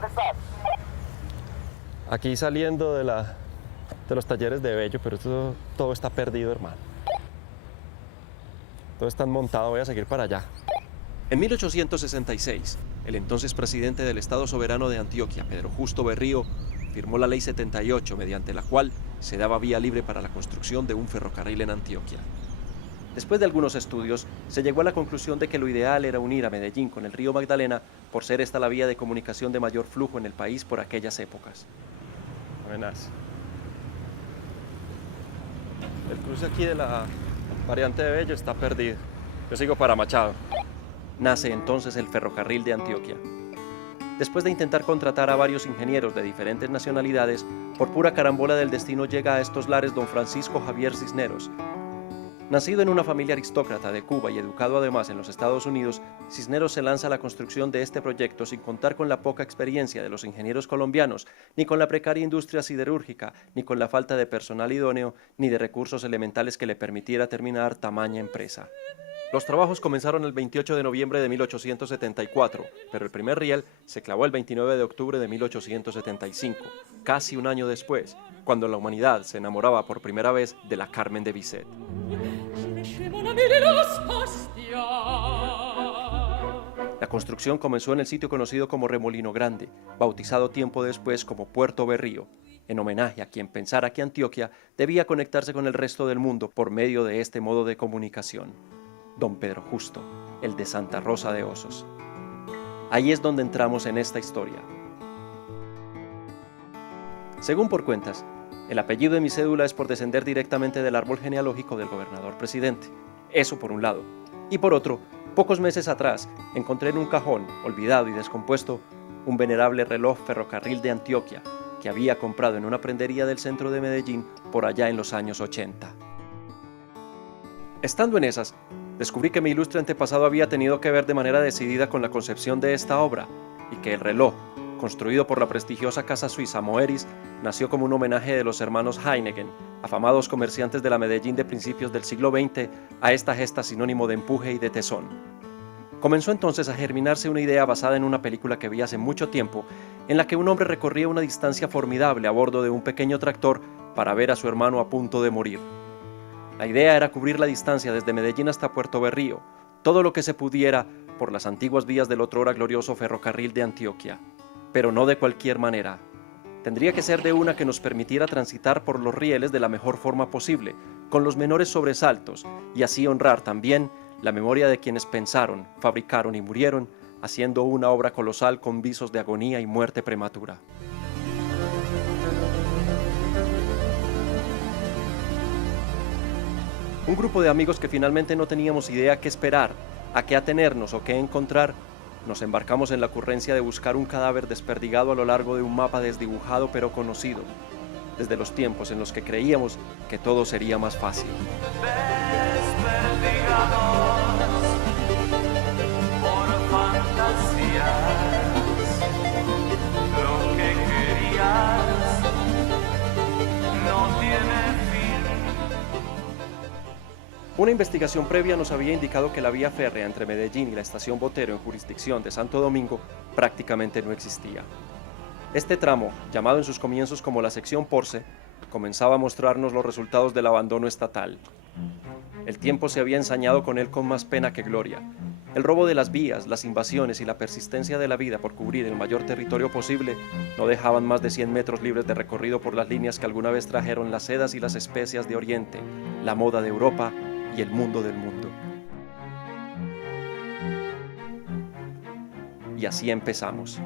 ¿dónde estás? Aquí saliendo de los talleres de Bello, pero esto todo está perdido, hermano. Todo está montado, voy a seguir para allá. En 1866, el entonces presidente del Estado Soberano de Antioquia, Pedro Justo Berrío, firmó la Ley 78, mediante la cual se daba vía libre para la construcción de un ferrocarril en Antioquia. Después de algunos estudios, se llegó a la conclusión de que lo ideal era unir a Medellín con el río Magdalena por ser esta la vía de comunicación de mayor flujo en el país por aquellas épocas. Buenas. El cruce aquí de la variante de Bello está perdido. Yo sigo para Machado. Nace entonces el ferrocarril de Antioquia. Después de intentar contratar a varios ingenieros de diferentes nacionalidades, por pura carambola del destino llega a estos lares don Francisco Javier Cisneros. Nacido en una familia aristócrata de Cuba y educado además en los Estados Unidos, Cisneros se lanza a la construcción de este proyecto sin contar con la poca experiencia de los ingenieros colombianos, ni con la precaria industria siderúrgica, ni con la falta de personal idóneo, ni de recursos elementales que le permitiera terminar tamaña empresa. Los trabajos comenzaron el 28 de noviembre de 1874, pero el primer riel se clavó el 29 de octubre de 1875, casi un año después, cuando la humanidad se enamoraba por primera vez de la Carmen de Bizet. La construcción comenzó en el sitio conocido como Remolino Grande, bautizado tiempo después como Puerto Berrío, en homenaje a quien pensara que Antioquia debía conectarse con el resto del mundo por medio de este modo de comunicación. Don Pedro Justo, el de Santa Rosa de Osos. Ahí es donde entramos en esta historia. Según por cuentas, el apellido de mi cédula es por descender directamente del árbol genealógico del gobernador presidente. Eso por un lado. Y por otro, pocos meses atrás encontré en un cajón, olvidado y descompuesto, un venerable reloj ferrocarril de Antioquia que había comprado en una prendería del centro de Medellín por allá en los años 80. Estando en esas, descubrí que mi ilustre antepasado había tenido que ver de manera decidida con la concepción de esta obra y que el reloj, construido por la prestigiosa casa suiza Moeris, nació como un homenaje de los hermanos Heineken, afamados comerciantes de la Medellín de principios del siglo XX, a esta gesta sinónimo de empuje y de tesón. Comenzó entonces a germinarse una idea basada en una película que vi hace mucho tiempo, en la que un hombre recorría una distancia formidable a bordo de un pequeño tractor para ver a su hermano a punto de morir. La idea era cubrir la distancia desde Medellín hasta Puerto Berrío, todo lo que se pudiera por las antiguas vías del otrora glorioso ferrocarril de Antioquia, pero no de cualquier manera. Tendría que ser de una que nos permitiera transitar por los rieles de la mejor forma posible, con los menores sobresaltos, y así honrar también la memoria de quienes pensaron, fabricaron y murieron, haciendo una obra colosal con visos de agonía y muerte prematura. Un grupo de amigos que finalmente no teníamos idea qué esperar, a qué atenernos o qué encontrar, nos embarcamos en la ocurrencia de buscar un cadáver desperdigado a lo largo de un mapa desdibujado pero conocido, desde los tiempos en los que creíamos que todo sería más fácil. Por fantasías, lo que querías no tiene fin. Una investigación previa nos había indicado que la vía férrea entre Medellín y la estación Botero en jurisdicción de Santo Domingo prácticamente no existía. Este tramo, llamado en sus comienzos como la sección Porce, comenzaba a mostrarnos los resultados del abandono estatal. El tiempo se había ensañado con él con más pena que gloria. El robo de las vías, las invasiones y la persistencia de la vida por cubrir el mayor territorio posible no dejaban más de 100 metros libres de recorrido por las líneas que alguna vez trajeron las sedas y las especias de Oriente, la moda de Europa y el mundo del mundo. Y así empezamos.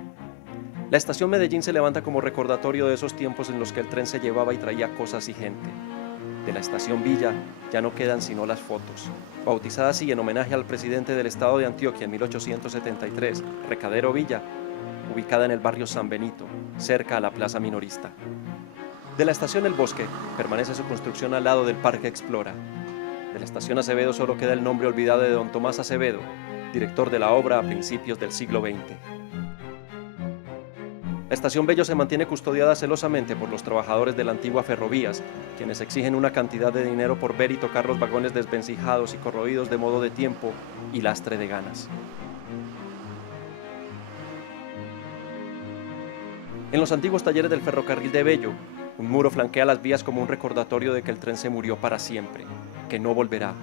La estación Medellín se levanta como recordatorio de esos tiempos en los que el tren se llevaba y traía cosas y gente. De la estación Villa ya no quedan sino las fotos. Bautizada así en homenaje al presidente del estado de Antioquia en 1873, Recadero Villa, ubicada en el barrio San Benito, cerca a la plaza minorista. De la estación El Bosque permanece su construcción al lado del Parque Explora. De la estación Acevedo solo queda el nombre olvidado de don Tomás Acevedo, director de la obra a principios del siglo XX. La estación Bello se mantiene custodiada celosamente por los trabajadores de la antigua Ferrovías, quienes exigen una cantidad de dinero por ver y tocar los vagones desvencijados y corroídos de modo de tiempo y lastre de ganas. En los antiguos talleres del ferrocarril de Bello, un muro flanquea las vías como un recordatorio de que el tren se murió para siempre, que no volverá.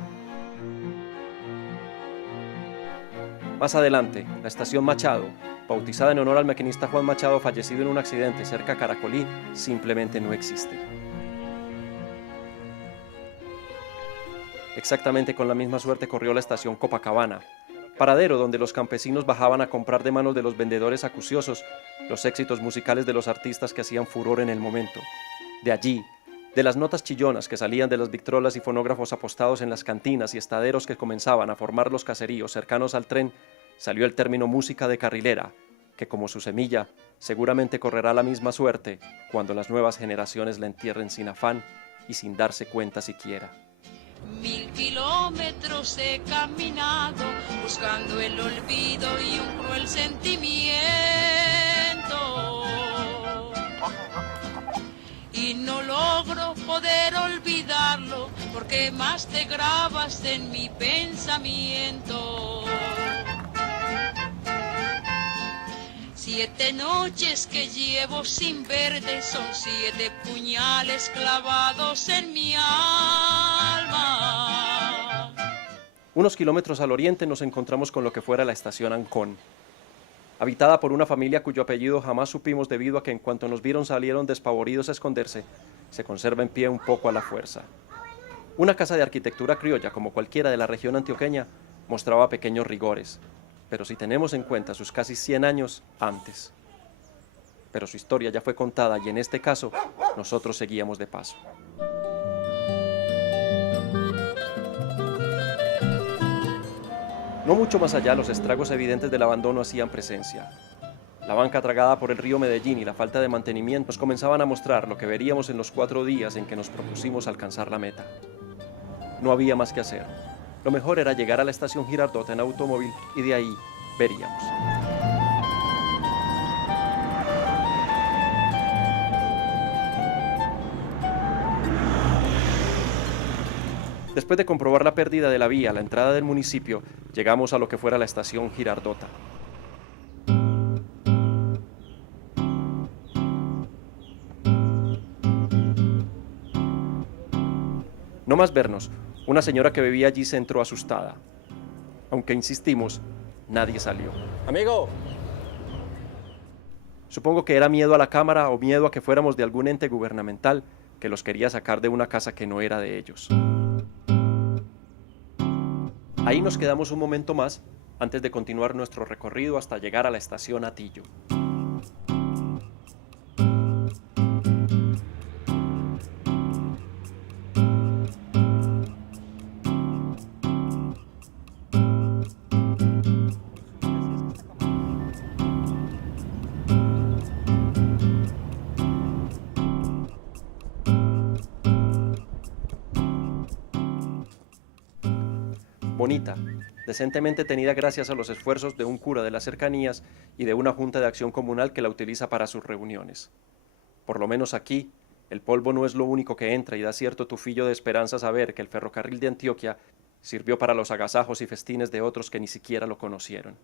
Más adelante, la estación Machado, bautizada en honor al maquinista Juan Machado fallecido en un accidente cerca a Caracolí, simplemente no existe. Exactamente con la misma suerte corrió la estación Copacabana, paradero donde los campesinos bajaban a comprar de manos de los vendedores acuciosos los éxitos musicales de los artistas que hacían furor en el momento. De allí, de las notas chillonas que salían de las victrolas y fonógrafos apostados en las cantinas y estaderos que comenzaban a formar los caseríos cercanos al tren, salió el término música de carrilera, que como su semilla, seguramente correrá la misma suerte cuando las nuevas generaciones la entierren sin afán y sin darse cuenta siquiera. 1000 kilómetros he caminado buscando el olvido y un cruel sentimiento, y no logro poder olvidarlo porque más te grabas en mi pensamiento. 7 noches que llevo sin verte son 7 puñales clavados en mi alma. Unos kilómetros al oriente nos encontramos con lo que fuera la estación Ancón, habitada por una familia cuyo apellido jamás supimos debido a que en cuanto nos vieron salieron despavoridos a esconderse, se conserva en pie un poco a la fuerza. Una casa de arquitectura criolla como cualquiera de la región antioqueña mostraba pequeños rigores, pero si tenemos en cuenta sus casi 100 años antes. Pero su historia ya fue contada y en este caso, nosotros seguíamos de paso. No mucho más allá, los estragos evidentes del abandono hacían presencia. La banca tragada por el río Medellín y la falta de mantenimiento nos comenzaban a mostrar lo que veríamos en los 4 días en que nos propusimos alcanzar la meta. No había más que hacer. Lo mejor era llegar a la estación Girardot en automóvil y de ahí veríamos. Después de comprobar la pérdida de la vía a la entrada del municipio, llegamos a lo que fuera la estación Girardota. No más vernos, una señora que vivía allí se entró asustada. Aunque insistimos, nadie salió. Amigo. Supongo que era miedo a la cámara o miedo a que fuéramos de algún ente gubernamental que los quería sacar de una casa que no era de ellos. Ahí nos quedamos un momento más antes de continuar nuestro recorrido hasta llegar a la estación Atillo. Bonita, decentemente tenida gracias a los esfuerzos de un cura de las cercanías y de una junta de acción comunal que la utiliza para sus reuniones. Por lo menos aquí, el polvo no es lo único que entra y da cierto tufillo de esperanza saber que el ferrocarril de Antioquia sirvió para los agasajos y festines de otros que ni siquiera lo conocieron.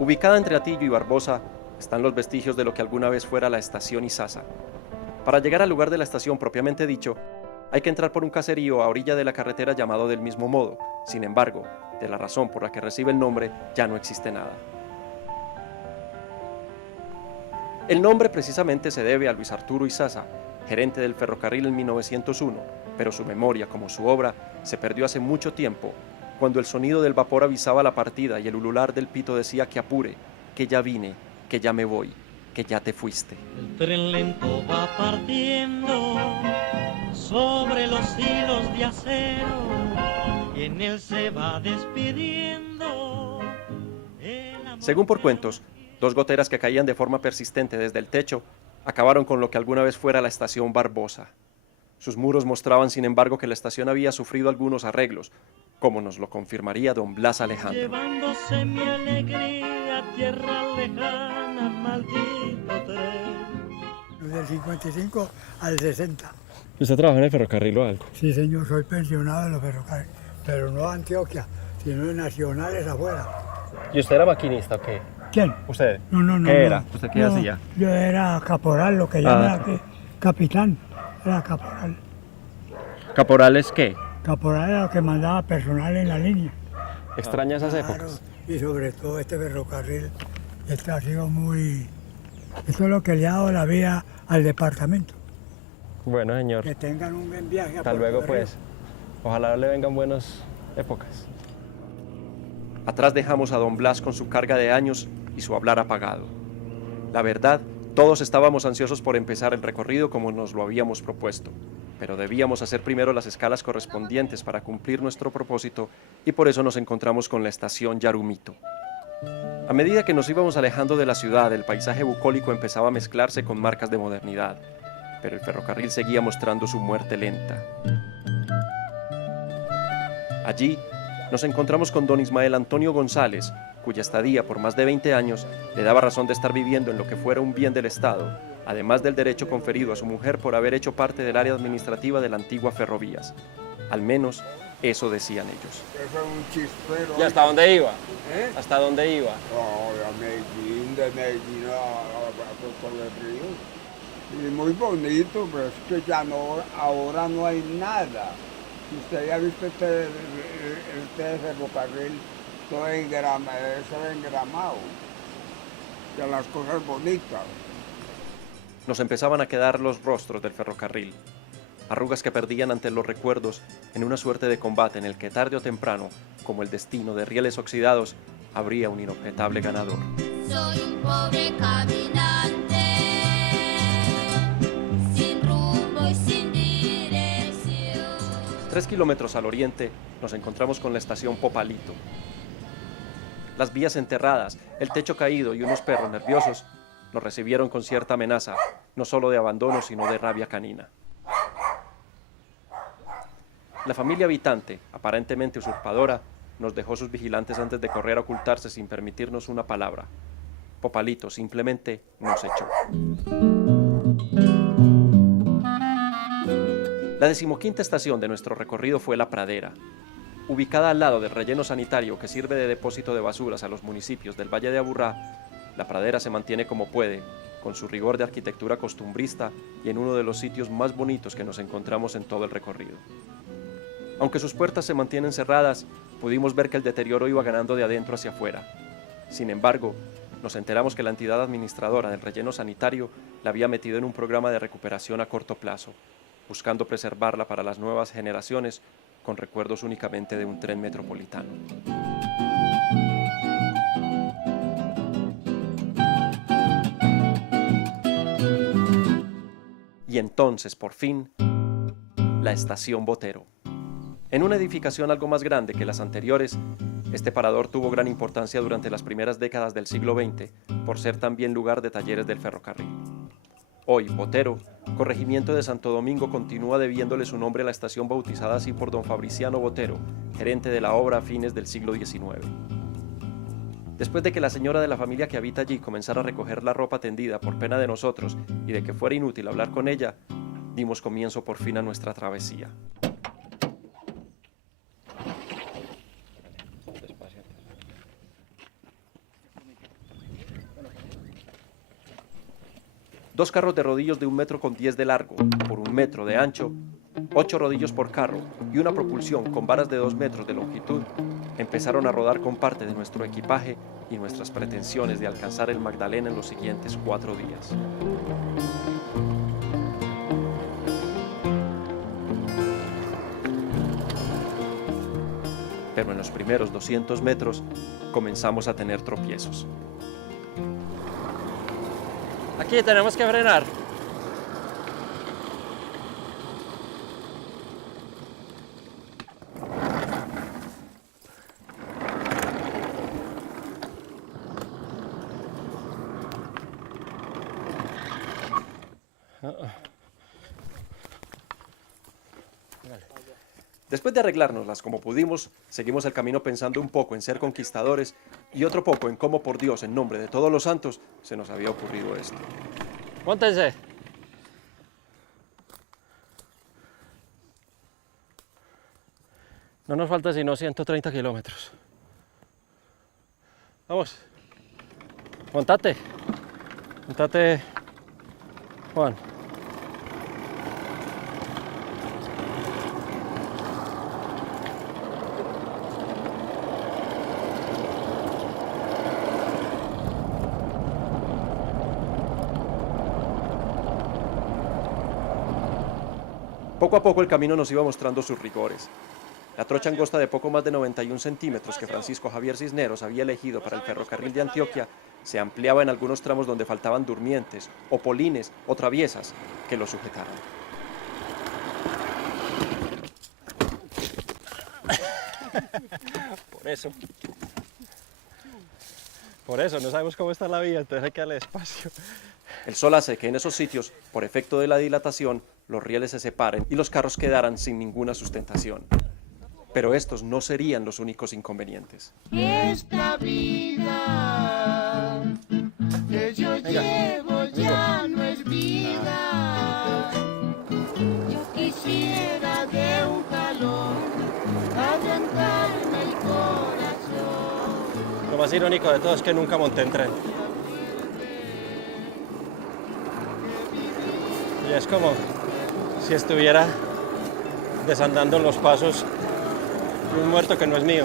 Ubicada entre Atillo y Barbosa, están los vestigios de lo que alguna vez fuera la estación Izaza. Para llegar al lugar de la estación propiamente dicho, hay que entrar por un caserío a orilla de la carretera llamado del mismo modo. Sin embargo, de la razón por la que recibe el nombre, ya no existe nada. El nombre precisamente se debe a Luis Arturo Izaza, gerente del ferrocarril en 1901, pero su memoria, como su obra, se perdió hace mucho tiempo, cuando el sonido del vapor avisaba la partida y el ulular del pito decía que apure, que ya vine, que ya me voy, que ya te fuiste. El tren lento va partiendo sobre los hilos de acero y en él se va despidiendo. Según por cuentos, 2 goteras que caían de forma persistente desde el techo acabaron con lo que alguna vez fuera la estación Barbosa. Sus muros mostraban, sin embargo, que la estación había sufrido algunos arreglos, como nos lo confirmaría don Blas Alejandro. Llevándose mi alegría a tierra lejana, maldito tren. Del 55 al 60. ¿Usted trabaja en el ferrocarril o algo? Sí, señor, soy pensionado de los pero no Antioquia, sino de nacionales afuera. ¿Y usted era maquinista o qué? ¿Quién? ¿Usted? No. ¿Qué era? ¿Usted qué hacía? Yo era caporal, lo que llaman aquí, capitán, era caporal. ¿Caporal es qué? Caporal era lo que mandaba personal en la línea. ¿Extraña esas Claro, épocas? y sobre todo este ferrocarril, este ha sido muy... Esto es lo que le ha dado la vida al departamento. Bueno, señor. Que tengan un buen viaje a Hasta Puerto luego, Río. pues. Ojalá le vengan buenas épocas. Atrás dejamos a don Blas con su carga de años y su hablar apagado. La verdad, todos estábamos ansiosos por empezar el recorrido como nos lo habíamos propuesto, pero debíamos hacer primero las escalas correspondientes para cumplir nuestro propósito y por eso nos encontramos con la estación Yarumito. A medida que nos íbamos alejando de la ciudad, el paisaje bucólico empezaba a mezclarse con marcas de modernidad, pero el ferrocarril seguía mostrando su muerte lenta. Allí nos encontramos con don Ismael Antonio González, cuya estadía por más de 20 años le daba razón de estar viviendo en lo que fuera un bien del Estado, además del derecho conferido a su mujer por haber hecho parte del área administrativa de la antigua Ferrovías. Al menos eso decían ellos. Eso es un chispero. ¿Y hasta dónde iba? ¿Eh? ¿Hasta dónde iba? A Medellín, de Medellín a Puerto del Río. Y muy bonito, pero es que ya no, ahora no hay nada. Si usted ya ha visto este ferrocarril, todo engramado. Ya las cosas bonitas. Nos empezaban a quedar los rostros del ferrocarril, arrugas que perdían ante los recuerdos en una suerte de combate en el que tarde o temprano, como el destino de rieles oxidados, habría un inobjetable ganador. Soy un pobre caminante, sin rumbo y sin dirección. 3 kilómetros al oriente nos encontramos con la estación Popalito. Las vías enterradas, el techo caído y unos perros nerviosos nos recibieron con cierta amenaza, no solo de abandono, sino de rabia canina. La familia habitante, aparentemente usurpadora, nos dejó sus vigilantes antes de correr a ocultarse sin permitirnos una palabra. Popalito simplemente nos echó. La 15ª estación de nuestro recorrido fue La Pradera. Ubicada al lado del relleno sanitario que sirve de depósito de basuras a los municipios del Valle de Aburrá, La Pradera se mantiene como puede, con su rigor de arquitectura costumbrista y en uno de los sitios más bonitos que nos encontramos en todo el recorrido. Aunque sus puertas se mantienen cerradas, pudimos ver que el deterioro iba ganando de adentro hacia afuera. Sin embargo, nos enteramos que la entidad administradora del relleno sanitario la había metido en un programa de recuperación a corto plazo, buscando preservarla para las nuevas generaciones con recuerdos únicamente de un tren metropolitano. Y entonces, por fin, la estación Botero. En una edificación algo más grande que las anteriores, este parador tuvo gran importancia durante las primeras décadas del siglo XX, por ser también lugar de talleres del ferrocarril. Hoy, Botero, corregimiento de Santo Domingo, continúa debiéndole su nombre a la estación bautizada así por don Fabriciano Botero, gerente de la obra a fines del siglo XIX. Después de que la señora de la familia que habita allí comenzara a recoger la ropa tendida por pena de nosotros y de que fuera inútil hablar con ella, dimos comienzo por fin a nuestra travesía. Dos carros de rodillos de 1,10 metros de largo por 1 metro de ancho, 8 rodillos por carro y una propulsión con varas de 2 metros de longitud empezaron a rodar con parte de nuestro equipaje y nuestras pretensiones de alcanzar el Magdalena en los siguientes 4 días. Pero en los primeros 200 metros comenzamos a tener tropiezos. Aquí tenemos que frenar. Después de arreglárnoslas como pudimos, seguimos el camino pensando un poco en ser conquistadores y otro poco en cómo, por Dios, en nombre de todos los santos, se nos había ocurrido esto. Móntense. No nos falta sino 130 kilómetros. Vamos. Montate. Montate, Juan. Poco a poco el camino nos iba mostrando sus rigores. La trocha angosta de poco más de 91 centímetros que Francisco Javier Cisneros había elegido para el ferrocarril de Antioquia se ampliaba en algunos tramos donde faltaban durmientes, o polines, o traviesas que lo sujetaran. Por eso, no sabemos cómo está la vía, entonces hay que darle espacio. El sol hace que en esos sitios, por efecto de la dilatación, los rieles se separen y los carros quedaran sin ninguna sustentación. Pero estos no serían los únicos inconvenientes. Esta vida que yo llevo ya no es vida. Yo quisiera de un jalón adentrarme el corazón. Lo más irónico de todo es que nunca monté en tren. Y es como si estuviera desandando los pasos de un muerto que no es mío.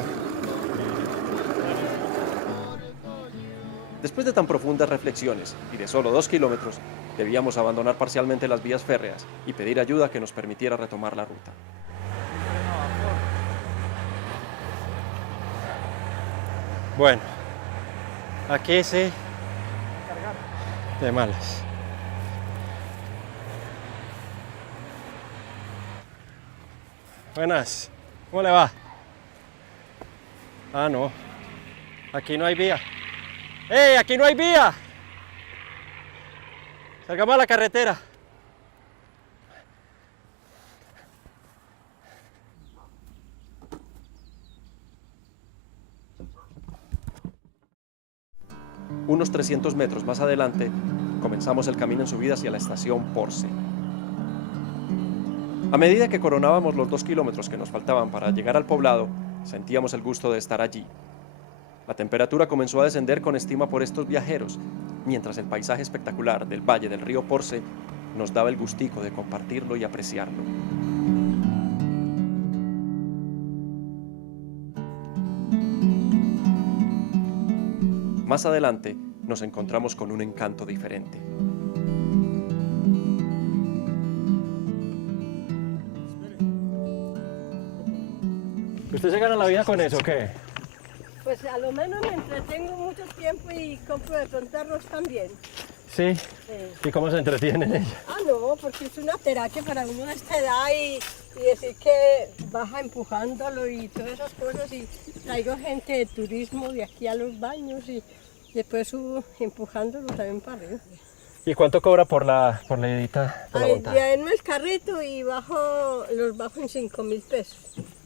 Después de tan profundas reflexiones y de solo 2 kilómetros, debíamos abandonar parcialmente las vías férreas y pedir ayuda que nos permitiera retomar la ruta. Bueno, aquí sí, de malas. Buenas, ¿cómo le va? Ah, no, aquí no hay vía. ¡Ey, aquí no hay vía! Salgamos a la carretera. Unos 300 metros más adelante, comenzamos el camino en subida hacia la estación Porce. A medida que coronábamos los 2 kilómetros que nos faltaban para llegar al poblado, sentíamos el gusto de estar allí. La temperatura comenzó a descender con estima por estos viajeros, mientras el paisaje espectacular del valle del río Porce nos daba el gustico de compartirlo y apreciarlo. Más adelante nos encontramos con un encanto diferente. ¿Usted se gana la vida con eso o qué? Pues a lo menos me entretengo mucho tiempo y compro de pronto arroz también. Sí. ¿Y cómo se entretiene en ella? Ah, no, porque es una terapia para uno de esta edad y decir que baja empujándolo y todas esas cosas. Y traigo gente de turismo de aquí a los baños y después subo empujándolo también para arriba. ¿Y cuánto cobra por la idita de la montada? Ya en el carrito y los bajo en 5.000 pesos.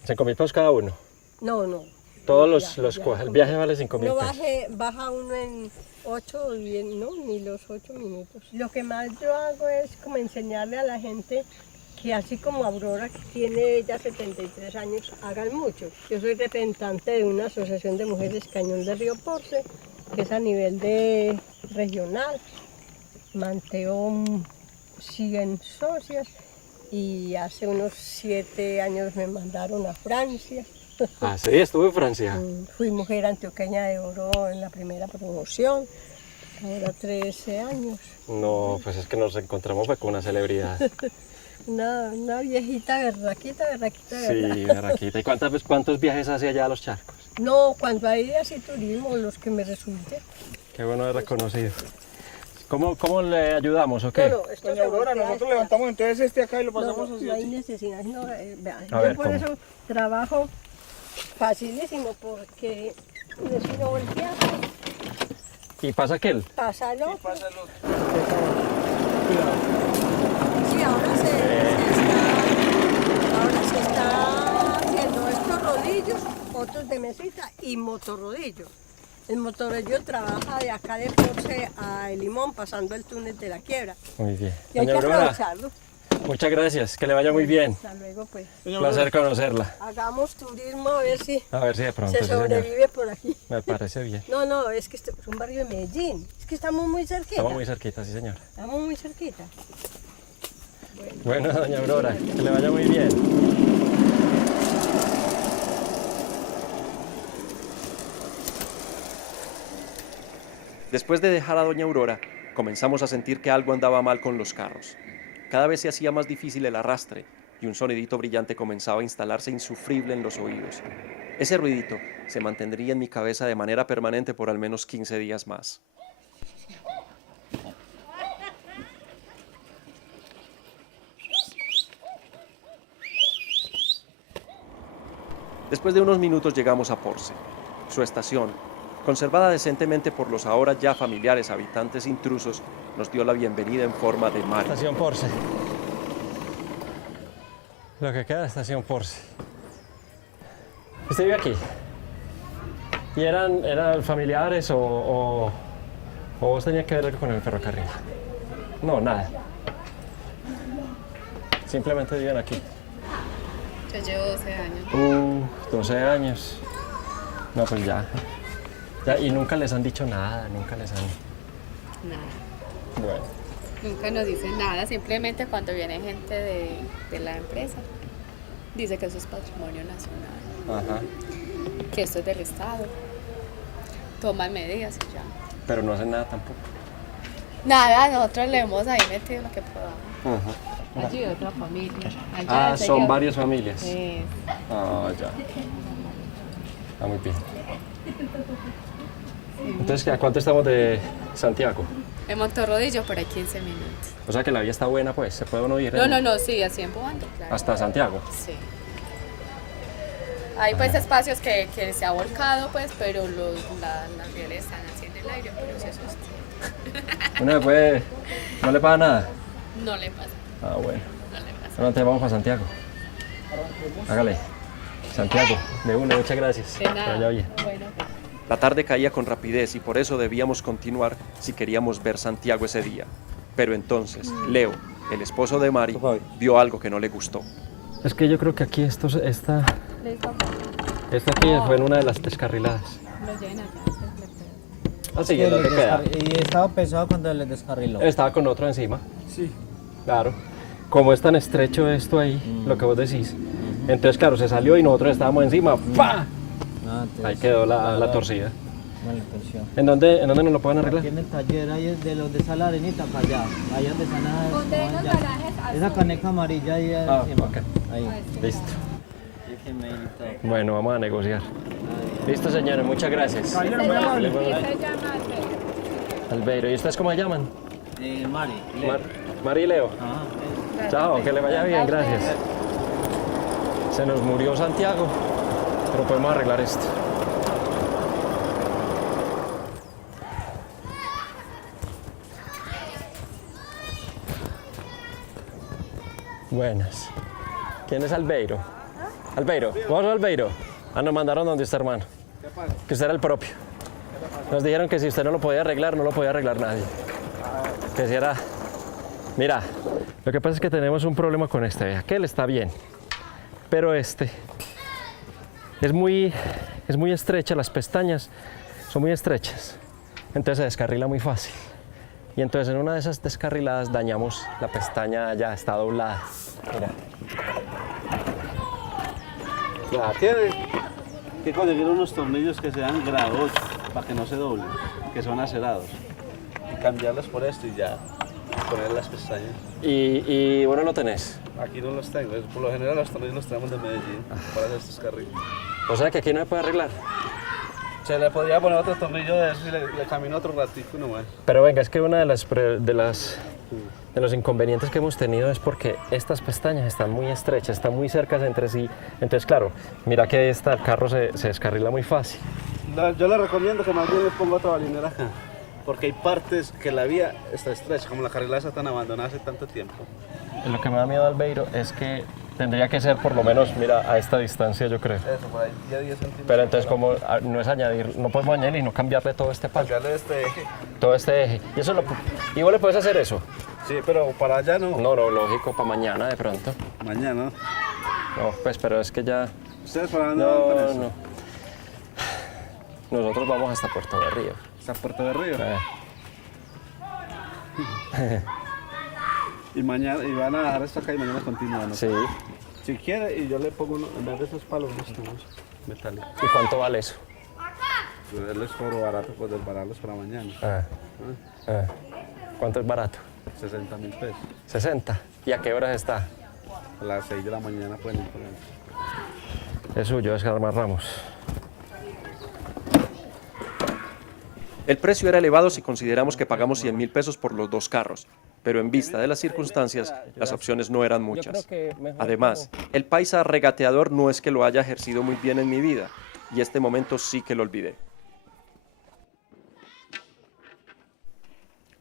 ¿5.000 pesos cada uno? No, no. Todos el viaje vale 5.000 No pesos. baja uno en 8 o 10, no, ni los 8 minutos. Lo que más yo hago es como enseñarle a la gente que así como Aurora, que tiene ya 73 años, hagan mucho. Yo soy representante de una asociación de mujeres Cañón de Río Porce, que es a nivel regional. Manteón 100 socias y hace unos 7 años me mandaron a Francia. Ah, sí, estuve en Francia. Fui mujer antioqueña de oro en la primera promoción, ahora 13 años. No, pues es que nos encontramos con una celebridad. Una viejita berraquita. Sí, berraquita. ¿Y cuántos viajes hace allá a los charcos? No, cuando hay así turismo, los que me resulte. Qué bueno haber reconocido. ¿Cómo le ayudamos o qué? No, Doña Aurora, nosotros levantamos entonces este acá y lo pasamos así. No hay necesidad, no, vean, A ver, yo por ¿cómo? eso trabajo facilísimo, porque si no volteas, ¿Y pasa aquel? pásalo. Pásalo. Sí, ahora se está haciendo estos rodillos, otros de mesita y motorrodillos. El motorrodillo trabaja de acá de Porce a El Limón, pasando el túnel de la Quiebra. Muy bien. Y hay que Doña Aurora, aprovecharlo. Muchas gracias, que le vaya muy bien. Hasta luego, pues. Un placer conocerla. Hagamos turismo A ver si de pronto, se sí, señor. sobrevive por aquí. Me parece bien. No, es que este es un barrio de Medellín. Es que estamos muy cerquita. Estamos muy cerquita, sí, señor. Estamos muy cerquita. Bueno, doña Aurora, que le vaya muy bien. Después de dejar a doña Aurora, comenzamos a sentir que algo andaba mal con los carros. Cada vez se hacía más difícil el arrastre y un sonidito brillante comenzaba a instalarse insufrible en los oídos. Ese ruidito se mantendría en mi cabeza de manera permanente por al menos 15 días más. Después de unos minutos llegamos a Porce, su estación. Conservada decentemente por los ahora ya familiares habitantes intrusos, nos dio la bienvenida en forma de mar. Estación Porce. Lo que queda de Estación Porce. ¿Usted vive aquí? ¿Y eran familiares o vos tenías que ver algo con el ferrocarril? No, nada. Simplemente viven aquí. Yo llevo 12 años. 12 años. No, pues ya. Y nunca les han dicho nada, nunca les han... Nada. Bueno. Nunca nos dicen nada, simplemente cuando viene gente de la empresa, dice que eso es patrimonio nacional. Ajá. Que esto es del Estado. Toman medidas y ya. Pero no hacen nada tampoco. Nada, nosotros le hemos ahí metido lo que podamos. Ajá. Allí otra familia. Allá Son varias familias. Sí. Ya. Ah, muy bien. Entonces, ¿a cuánto estamos de Santiago? En Montorrodillo por ahí 15 minutos. O sea que la vía está buena, pues, ¿se puede uno ir? No, sí, así empujando, claro. ¿Hasta Santiago? Sí. Hay pues espacios que se ha volcado, pues, pero las rieles están así en el aire, pero se sostiene. Uno después, ¿no le pasa nada? No le pasa. Ah, bueno. No le pasa. Bueno, entonces vamos para Santiago. Hágale. Santiago, de una, muchas gracias. De nada. Que vaya bien. Bueno. La tarde caía con rapidez y por eso debíamos continuar si queríamos ver Santiago ese día. Pero entonces, Leo, el esposo de Mari, vio algo que no le gustó. Es que yo creo que aquí esta aquí fue en una de las descarriladas. Lo llena ya. Ah, sí, es lo que queda. ¿Y estaba pesado cuando les descarriló? Estaba con otro encima. Sí. Claro. Como es tan estrecho esto ahí, lo que vos decís. Entonces, claro, se salió y nosotros estábamos encima. ¡Pah! Ahí quedó la torcida. Mala torsión. ¿En dónde nos lo pueden arreglar? Aquí en el taller, ahí es de los de esa arenita para allá. Ahí donde están esa caneca amarilla ahí encima. Ok. Ahí. Listo. Bueno, vamos a negociar. Listo, señores, muchas gracias. Albeiro, ¿y ustedes cómo se llaman? Mari. Mari y Leo. Chao, que le vaya bien, gracias. Se nos murió Santiago, pero podemos arreglar esto. Buenas. ¿Quién es Albeiro? Albeiro, ¿vos sos Albeiro? Ah, nos mandaron donde está, hermano. Que usted era el propio. Nos dijeron que si usted no lo podía arreglar, no lo podía arreglar nadie. Que si era... Mira, lo que pasa es que tenemos un problema con este. Aquel está bien, pero este es muy estrecha, las pestañas son muy estrechas. Entonces se descarrila muy fácil. Y entonces en una de esas descarriladas dañamos la pestaña, ya está doblada. Mira. Ya, tiene que conseguir unos tornillos que sean grado 8 para que no se doblen, que son acerados. Y cambiarlos por esto y ya poner las pestañas. ¿Y bueno lo tenés? Aquí no los tengo, por lo general los tornillos los traemos de Medellín para hacer estos carriles. O sea que aquí no se puede arreglar. Se le podría poner otro tornillo de esos y le camino otro ratico nomás. Pero venga, es que una de los inconvenientes que hemos tenido es porque estas pestañas están muy estrechas, están muy cercas entre sí. Entonces, claro, mira que el carro se descarrila muy fácil. Yo le recomiendo que más bien le ponga otra balinera acá, porque hay partes que la vía está estrecha, como la carrilada está tan abandonada hace tanto tiempo. Lo que me da miedo, Albeiro, es que tendría que ser por lo menos, mira, a esta distancia, yo creo. Eso, por ahí, ya 10 centímetros. Pero entonces, como no es añadir, no podemos añadir y no cambiarle todo este palo. Cambiarle este eje. Todo este eje. Y vos le puedes hacer eso. Sí, pero para allá no. No, lógico, para mañana de pronto. Mañana. No, pues, pero es que ya... ¿Ustedes para dónde van con eso? No. Nosotros vamos hasta Puerto de Río. ¿Hasta Puerto de Río? Y mañana, y van a dejar esto acá y mañana continúan, ¿no? Sí. Si quiere, y yo le pongo en vez de esos palos, unos tubos metálicos. ¿Y cuánto vale eso? Yo les cobro barato, pues desbararlos para mañana. ¿Cuánto es barato? 60.000 pesos. 60. ¿Y a qué horas está? A las 6 de la mañana pueden ir por ahí. Es suyo, es Germán Ramos. El precio era elevado si consideramos que pagamos 100.000 pesos por los 2 carros, pero en vista de las circunstancias, las opciones no eran muchas. Además, el paisa regateador no es que lo haya ejercido muy bien en mi vida, y este momento sí que lo olvidé.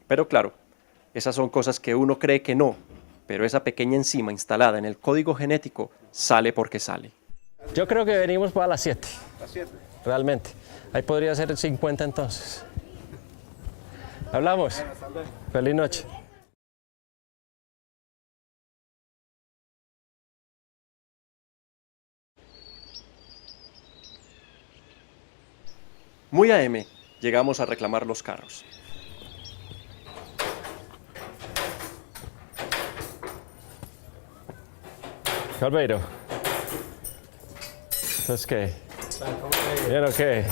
Pero claro, esas son cosas que uno cree que no, pero esa pequeña enzima instalada en el código genético sale porque sale. Yo creo que venimos para las 7. ¿Las 7? Realmente. Ahí podría ser el 50 entonces. Hablamos. Feliz noche. Muy AM, llegamos a reclamar los carros. Albeiro. ¿Entonces qué? ¿Bien o qué?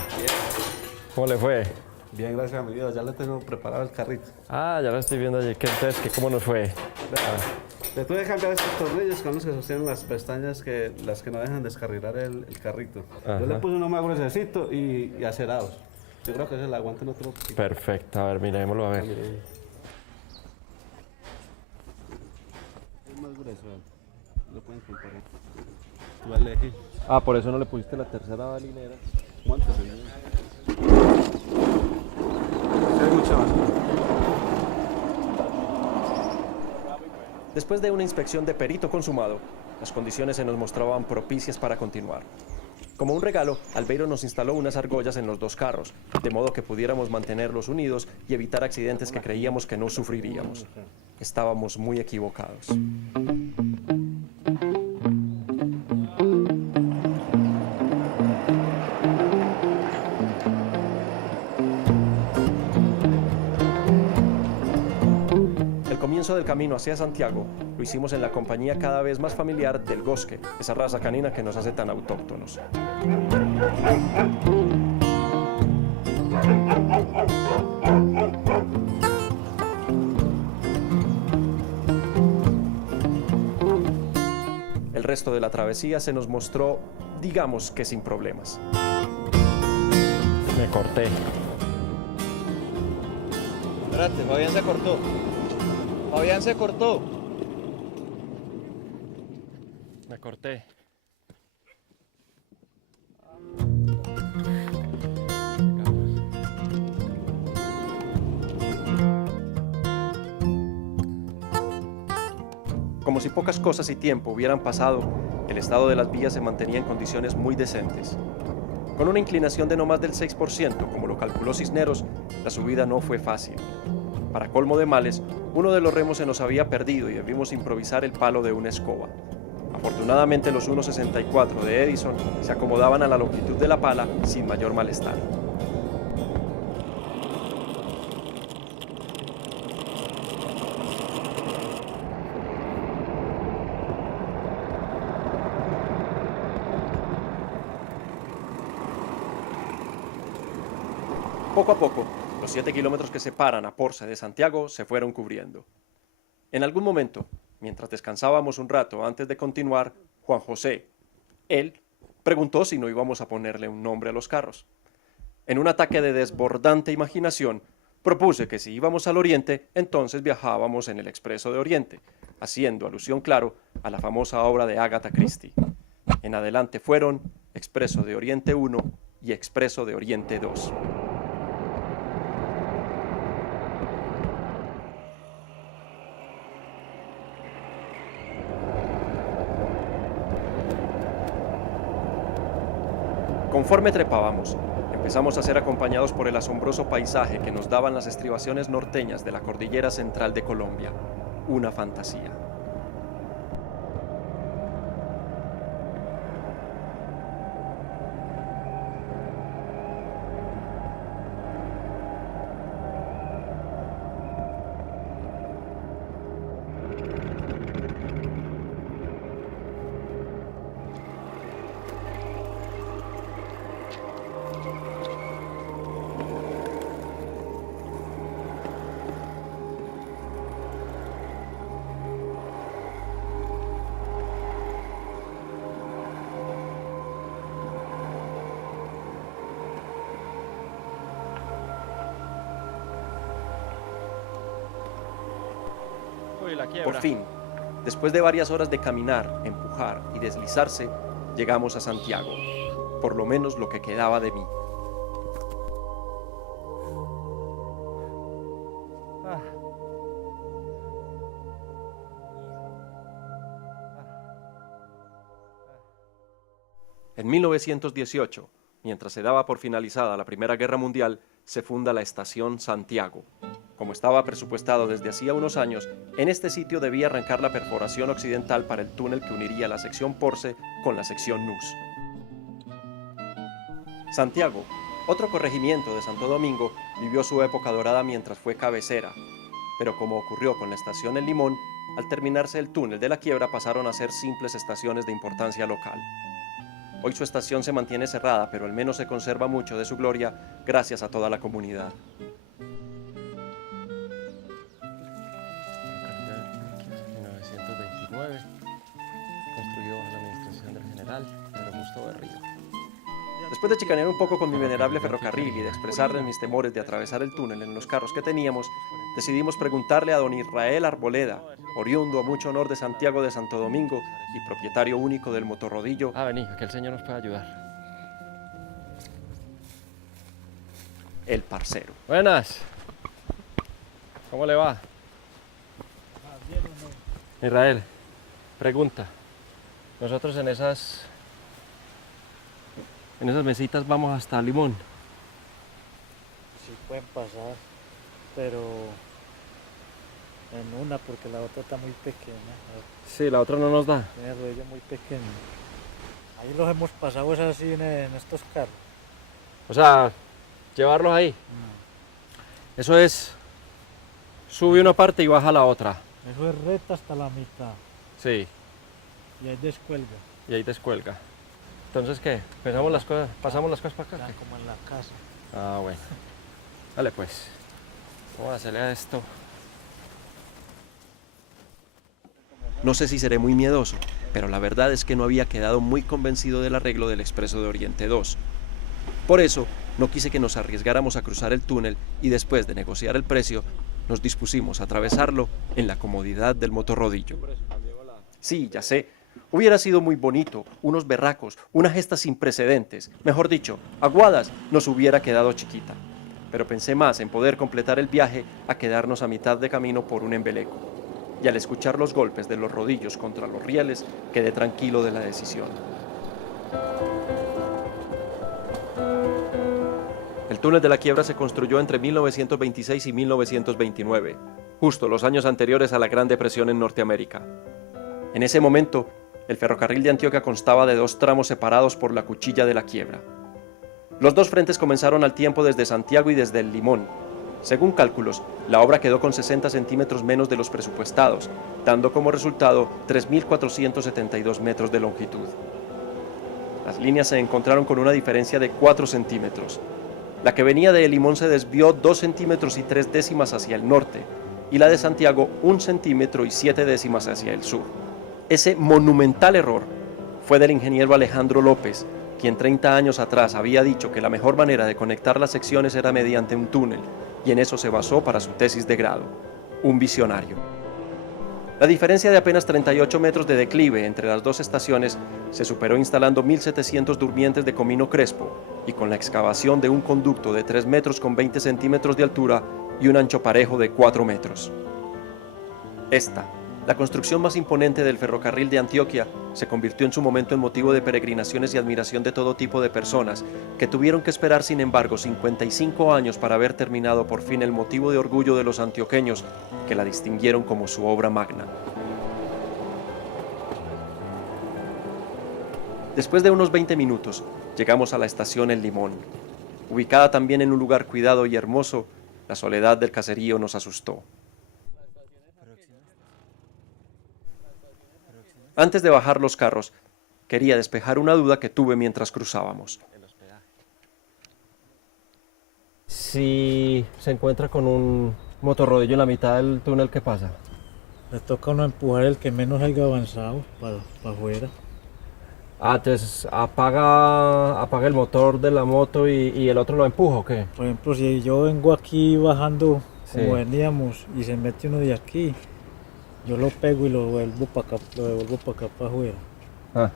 ¿Cómo le fue? Bien, gracias a mi Dios. Ya le tengo preparado el carrito. Ah, ya lo estoy viendo allí. Entonces, ¿cómo nos fue? Le tuve que cambiar estos tornillos con los que sostienen las pestañas, las que no dejan descarrilar el carrito. Ajá. Yo le puse uno más gruesecito y acerados. Yo creo que ese le aguanten otro poquito. Perfecto. A ver, miremoslo a ver. Es más grueso, lo pueden comparar. Tú elegí. Ah, por eso no le pusiste la tercera balinera. Móntese bien. Hay mucha basura. Después de una inspección de perito consumado, las condiciones se nos mostraban propicias para continuar. Como un regalo, Albeiro nos instaló unas argollas en los 2 carros, de modo que pudiéramos mantenerlos unidos y evitar accidentes que creíamos que no sufriríamos. Estábamos muy equivocados. El comienzo del camino hacia Santiago lo hicimos en la compañía cada vez más familiar del Gosque, esa raza canina que nos hace tan autóctonos. El resto de la travesía se nos mostró, digamos que sin problemas. Me corté. Espérate, Fabián se cortó. Fabián se cortó. Me corté. Como si pocas cosas y tiempo hubieran pasado, el estado de las vías se mantenía en condiciones muy decentes. Con una inclinación de no más del 6%, como lo calculó Cisneros, la subida no fue fácil. Para colmo de males, uno de los remos se nos había perdido y debimos improvisar el palo de una escoba. Afortunadamente los 1.64 de Edison se acomodaban a la longitud de la pala sin mayor malestar. Poco a poco, los 7 kilómetros que separan a Porce de Santiago se fueron cubriendo. En algún momento, mientras descansábamos un rato antes de continuar, Juan José, él, preguntó si no íbamos a ponerle un nombre a los carros. En un ataque de desbordante imaginación, propuse que si íbamos al Oriente, entonces viajábamos en el Expreso de Oriente, haciendo alusión, claro, a la famosa obra de Agatha Christie. En adelante fueron Expreso de Oriente 1 y Expreso de Oriente 2. Conforme trepábamos, empezamos a ser acompañados por el asombroso paisaje que nos daban las estribaciones norteñas de la cordillera central de Colombia. una fantasía. Por fin, después de varias horas de caminar, empujar y deslizarse, llegamos a Santiago, por lo menos lo que quedaba de mí. En 1918, mientras se daba por finalizada la Primera Guerra Mundial, se funda la Estación Santiago. Como estaba presupuestado desde hacía unos años, en este sitio debía arrancar la perforación occidental para el túnel que uniría la sección Porce con la sección Nus. Santiago, otro corregimiento de Santo Domingo, vivió su época dorada mientras fue cabecera, pero como ocurrió con la estación El Limón, al terminarse el túnel de la quiebra pasaron a ser simples estaciones de importancia local. Hoy su estación se mantiene cerrada, pero al menos se conserva mucho de su gloria gracias a toda la comunidad. 1929, construido bajo la administración del general Pedro Augusto Berrío. Después de chicanear un poco con mi venerable ferrocarril y de expresarle mis temores de atravesar el túnel en los carros que teníamos, decidimos preguntarle a don Israel Arboleda, oriundo a mucho honor de Santiago de Santo Domingo y propietario único del motorrodillo. Vení, aquel señor nos puede ayudar. El parcero. Buenas. ¿Cómo le va? Israel, pregunta. Nosotros en esas mesitas vamos hasta Limón. Sí pueden pasar, pero en una porque la otra está muy pequeña. Sí, la otra no nos da. Tiene el rollo muy pequeño. Ahí los hemos pasado es así en estos carros. O sea, llevarlos ahí. Eso es, sube una parte y baja la otra. Eso es recta hasta la mitad. Sí. Y ahí descuelga. Y ahí descuelga. Entonces, ¿qué? ¿Pasamos las cosas para acá? Como en la casa. Ah, bueno. Dale, pues. Vamos a hacerle a esto. No sé si seré muy miedoso, pero la verdad es que no había quedado muy convencido del arreglo del Expreso de Oriente 2. Por eso, no quise que nos arriesgáramos a cruzar el túnel y después de negociar el precio, nos dispusimos a atravesarlo en la comodidad del motorrodillo. Sí, ya sé, hubiera sido muy bonito, unos berracos, una gesta sin precedentes, mejor dicho, Aguadas nos hubiera quedado chiquita. Pero pensé más en poder completar el viaje a quedarnos a mitad de camino por un embeleco. Y al escuchar los golpes de los rodillos contra los rieles, quedé tranquilo de la decisión. El túnel de la quiebra se construyó entre 1926 y 1929, justo los años anteriores a la Gran Depresión en Norteamérica. En ese momento, el ferrocarril de Antioquia constaba de 2 tramos separados por la cuchilla de la quiebra. Los 2 frentes comenzaron al tiempo desde Santiago y desde El Limón. Según cálculos, la obra quedó con 60 centímetros menos de los presupuestados, dando como resultado 3.472 metros de longitud. Las líneas se encontraron con una diferencia de 4 centímetros. La que venía de El Limón se desvió 2 centímetros y 3 décimas hacia el norte, y la de Santiago 1 centímetro y 7 décimas hacia el sur. Ese monumental error fue del ingeniero Alejandro López, quien 30 años atrás había dicho que la mejor manera de conectar las secciones era mediante un túnel, y en eso se basó para su tesis de grado. Un visionario. La diferencia de apenas 38 metros de declive entre las 2 estaciones se superó instalando 1.700 durmientes de comino crespo y con la excavación de un conducto de 3 metros con 20 centímetros de altura y un ancho parejo de 4 metros. Esta, La construcción más imponente del ferrocarril de Antioquia se convirtió en su momento en motivo de peregrinaciones y admiración de todo tipo de personas, que tuvieron que esperar sin embargo 55 años para haber terminado por fin el motivo de orgullo de los antioqueños, que la distinguieron como su obra magna. Después de unos 20 minutos, llegamos a la estación El Limón. Ubicada también en un lugar cuidado y hermoso, la soledad del caserío nos asustó. Antes de bajar los carros, quería despejar una duda que tuve mientras cruzábamos. Si se encuentra con un motorrodillo en la mitad del túnel, ¿qué pasa? Le toca a uno empujar el que menos haya avanzado para afuera. Ah, entonces apaga el motor de la moto y el otro lo empuja, ¿o qué? Por ejemplo, si yo vengo aquí bajando como Sí. veníamos y se mete uno de aquí, yo lo pego y lo devuelvo para acá para afuera. Ah.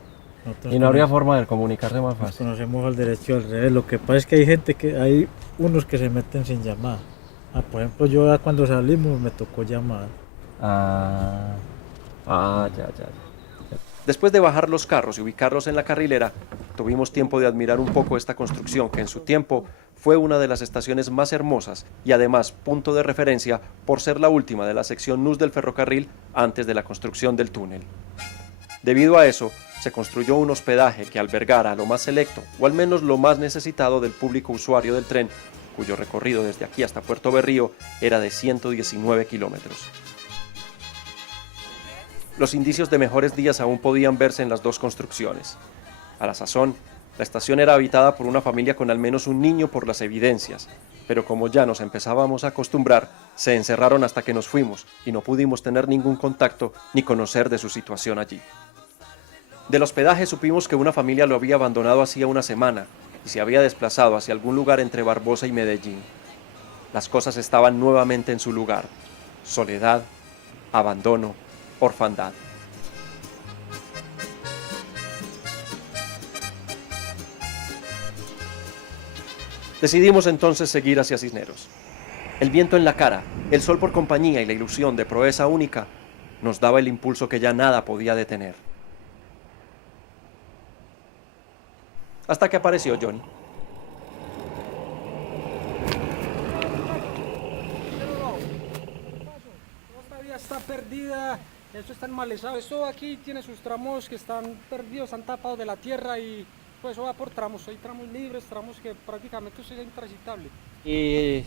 Nosotros Y no habría conocemos- forma de comunicarse más Nos fácil. conocemos al derecho y al revés. Lo que pasa es que hay unos que se meten sin llamar. Por ejemplo, yo ya cuando salimos me tocó llamar. Ya. Después de bajar los carros y ubicarlos en la carrilera, tuvimos tiempo de admirar un poco esta construcción que en su tiempo fue una de las estaciones más hermosas y además punto de referencia por ser la última de la sección NUS del ferrocarril antes de la construcción del túnel. Debido a eso, se construyó un hospedaje que albergara a lo más selecto, o al menos lo más necesitado del público usuario del tren, cuyo recorrido desde aquí hasta Puerto Berrío era de 119 kilómetros. Los indicios de mejores días aún podían verse en las dos construcciones. A la sazón, la estación era habitada por una familia con al menos un niño por las evidencias, pero como ya nos empezábamos a acostumbrar, se encerraron hasta que nos fuimos y no pudimos tener ningún contacto ni conocer de su situación allí. Del hospedaje supimos que una familia lo había abandonado hacía una semana y se había desplazado hacia algún lugar entre Barbosa y Medellín. Las cosas estaban nuevamente en su lugar: soledad, abandono, orfandad. Decidimos entonces seguir hacia Cisneros. El viento en la cara, el sol por compañía y la ilusión de proeza única nos daba el impulso que ya nada podía detener. Hasta que apareció Johnny. Esta vía está perdida, esto está enmalezado, esto aquí tiene sus tramos que están perdidos, están tapados de la tierra y pues eso va por tramos, hay tramos libres, tramos que prácticamente es intransitable. ¿Y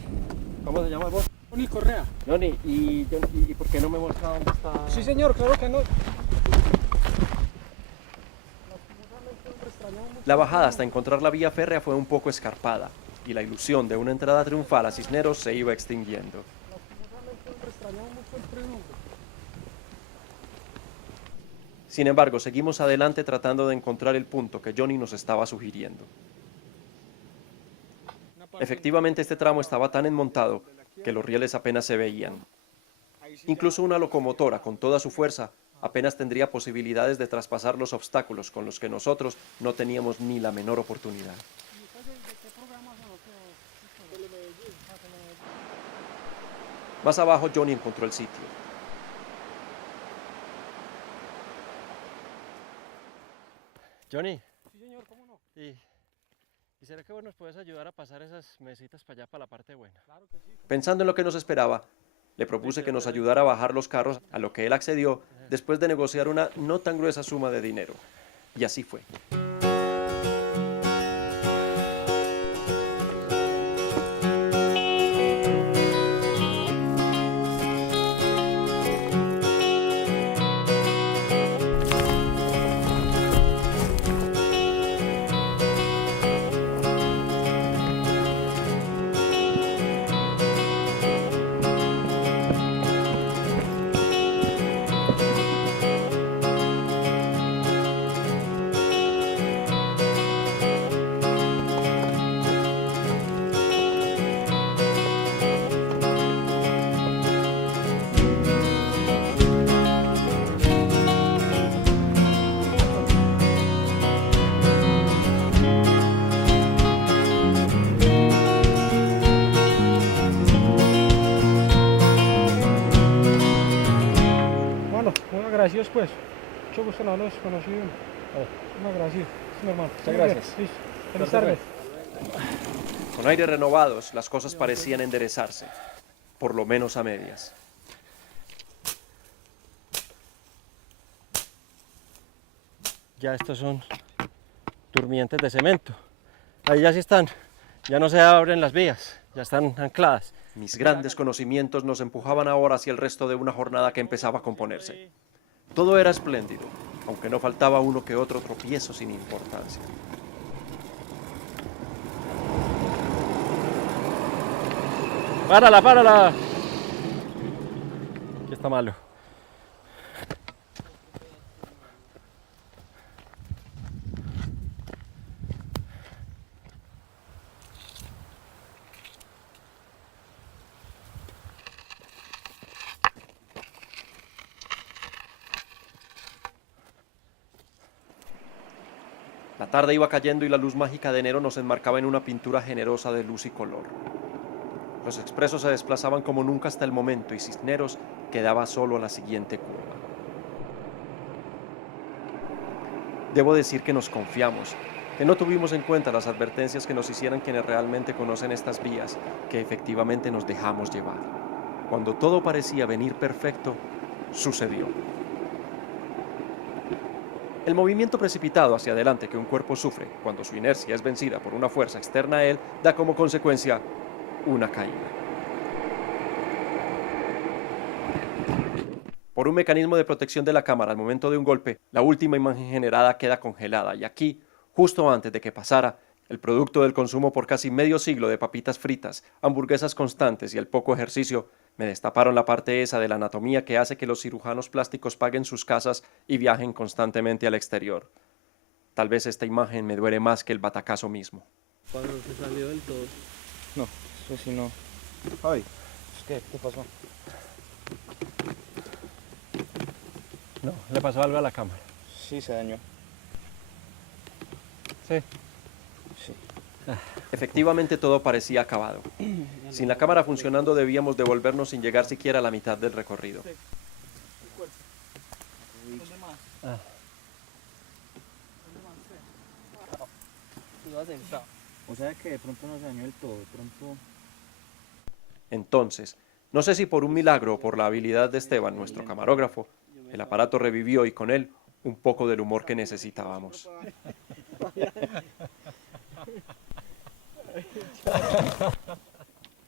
cómo se llama vos? Johnny Correa. Johnny, ¿y por qué no me muestra dónde está? Sí señor, claro que no. La bajada hasta encontrar la vía férrea fue un poco escarpada y la ilusión de una entrada triunfal a Cisneros se iba extinguiendo. Sin embargo, seguimos adelante tratando de encontrar el punto que Johnny nos estaba sugiriendo. Efectivamente, este tramo estaba tan enmontado que los rieles apenas se veían. Incluso una locomotora con toda su fuerza apenas tendría posibilidades de traspasar los obstáculos con los que nosotros no teníamos ni la menor oportunidad. Más abajo Johnny encontró el sitio. Johnny. Sí señor, cómo no. ¿Y será que vos nos puedes ayudar a pasar esas mesitas para allá, para la parte buena? Claro que sí. Pensando en lo que nos esperaba, le propuse que nos ayudara a bajar los carros, a lo que él accedió después de negociar una no tan gruesa suma de dinero. Y así fue. pues. Mucho gusto en haberlos conocido. Una gracias, mi hermano. Muchas gracias. Listo. Feliz tarde. Con aires renovados, las cosas parecían enderezarse, por lo menos a medias. Ya estos son durmientes de cemento. Ahí ya sí están, ya no se abren las vías, ya están ancladas. Mis grandes conocimientos nos empujaban ahora hacia el resto de una jornada que empezaba a componerse. Todo era espléndido, aunque no faltaba uno que otro tropiezo sin importancia. ¡Párala, párala! Aquí está malo. La tarde iba cayendo y la luz mágica de enero nos enmarcaba en una pintura generosa de luz y color. Los expresos se desplazaban como nunca hasta el momento y Cisneros quedaba solo a la siguiente curva. Debo decir que nos confiamos, que no tuvimos en cuenta las advertencias que nos hicieran quienes realmente conocen estas vías, que efectivamente nos dejamos llevar. Cuando todo parecía venir perfecto, sucedió. El movimiento precipitado hacia adelante que un cuerpo sufre cuando su inercia es vencida por una fuerza externa a él da como consecuencia una caída. Por un mecanismo de protección de la cámara al momento de un golpe, la última imagen generada queda congelada y aquí, justo antes de que pasara, el producto del consumo por casi medio siglo de papitas fritas, hamburguesas constantes y el poco ejercicio, me destaparon la parte esa de la anatomía que hace que los cirujanos plásticos paguen sus casas y viajen constantemente al exterior. Tal vez esta imagen me duele más que el batacazo mismo. ¿Cuándo se salió del todo? No, eso sí no. Ay, ¿qué pasó? No, le pasó algo a la cámara. Sí, se dañó. Sí. Efectivamente todo parecía acabado. Sin la cámara funcionando debíamos devolvernos sin llegar siquiera a la mitad del recorrido. O sea que de pronto no se dañó del todo, de pronto... Entonces, no sé si por un milagro o por la habilidad de Esteban, nuestro camarógrafo, el aparato revivió y con él un poco del humor que necesitábamos.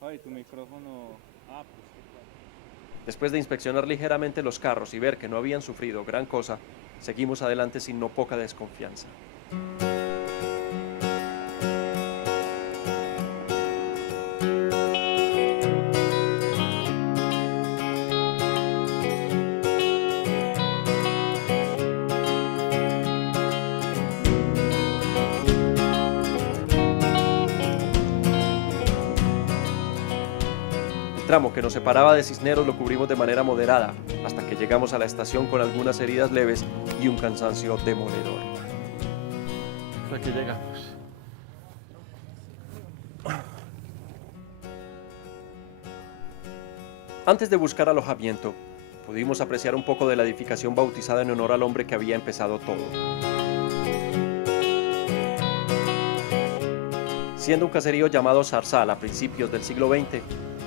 Ay, tu micrófono... Después de inspeccionar ligeramente los carros y ver que no habían sufrido gran cosa, seguimos adelante sin no poca desconfianza. El tramo que nos separaba de Cisneros lo cubrimos de manera moderada, hasta que llegamos a la estación con algunas heridas leves y un cansancio demoledor. Aquí llegamos. Antes de buscar alojamiento, pudimos apreciar un poco de la edificación bautizada en honor al hombre que había empezado todo. Siendo un caserío llamado Zarzal a principios del siglo XX,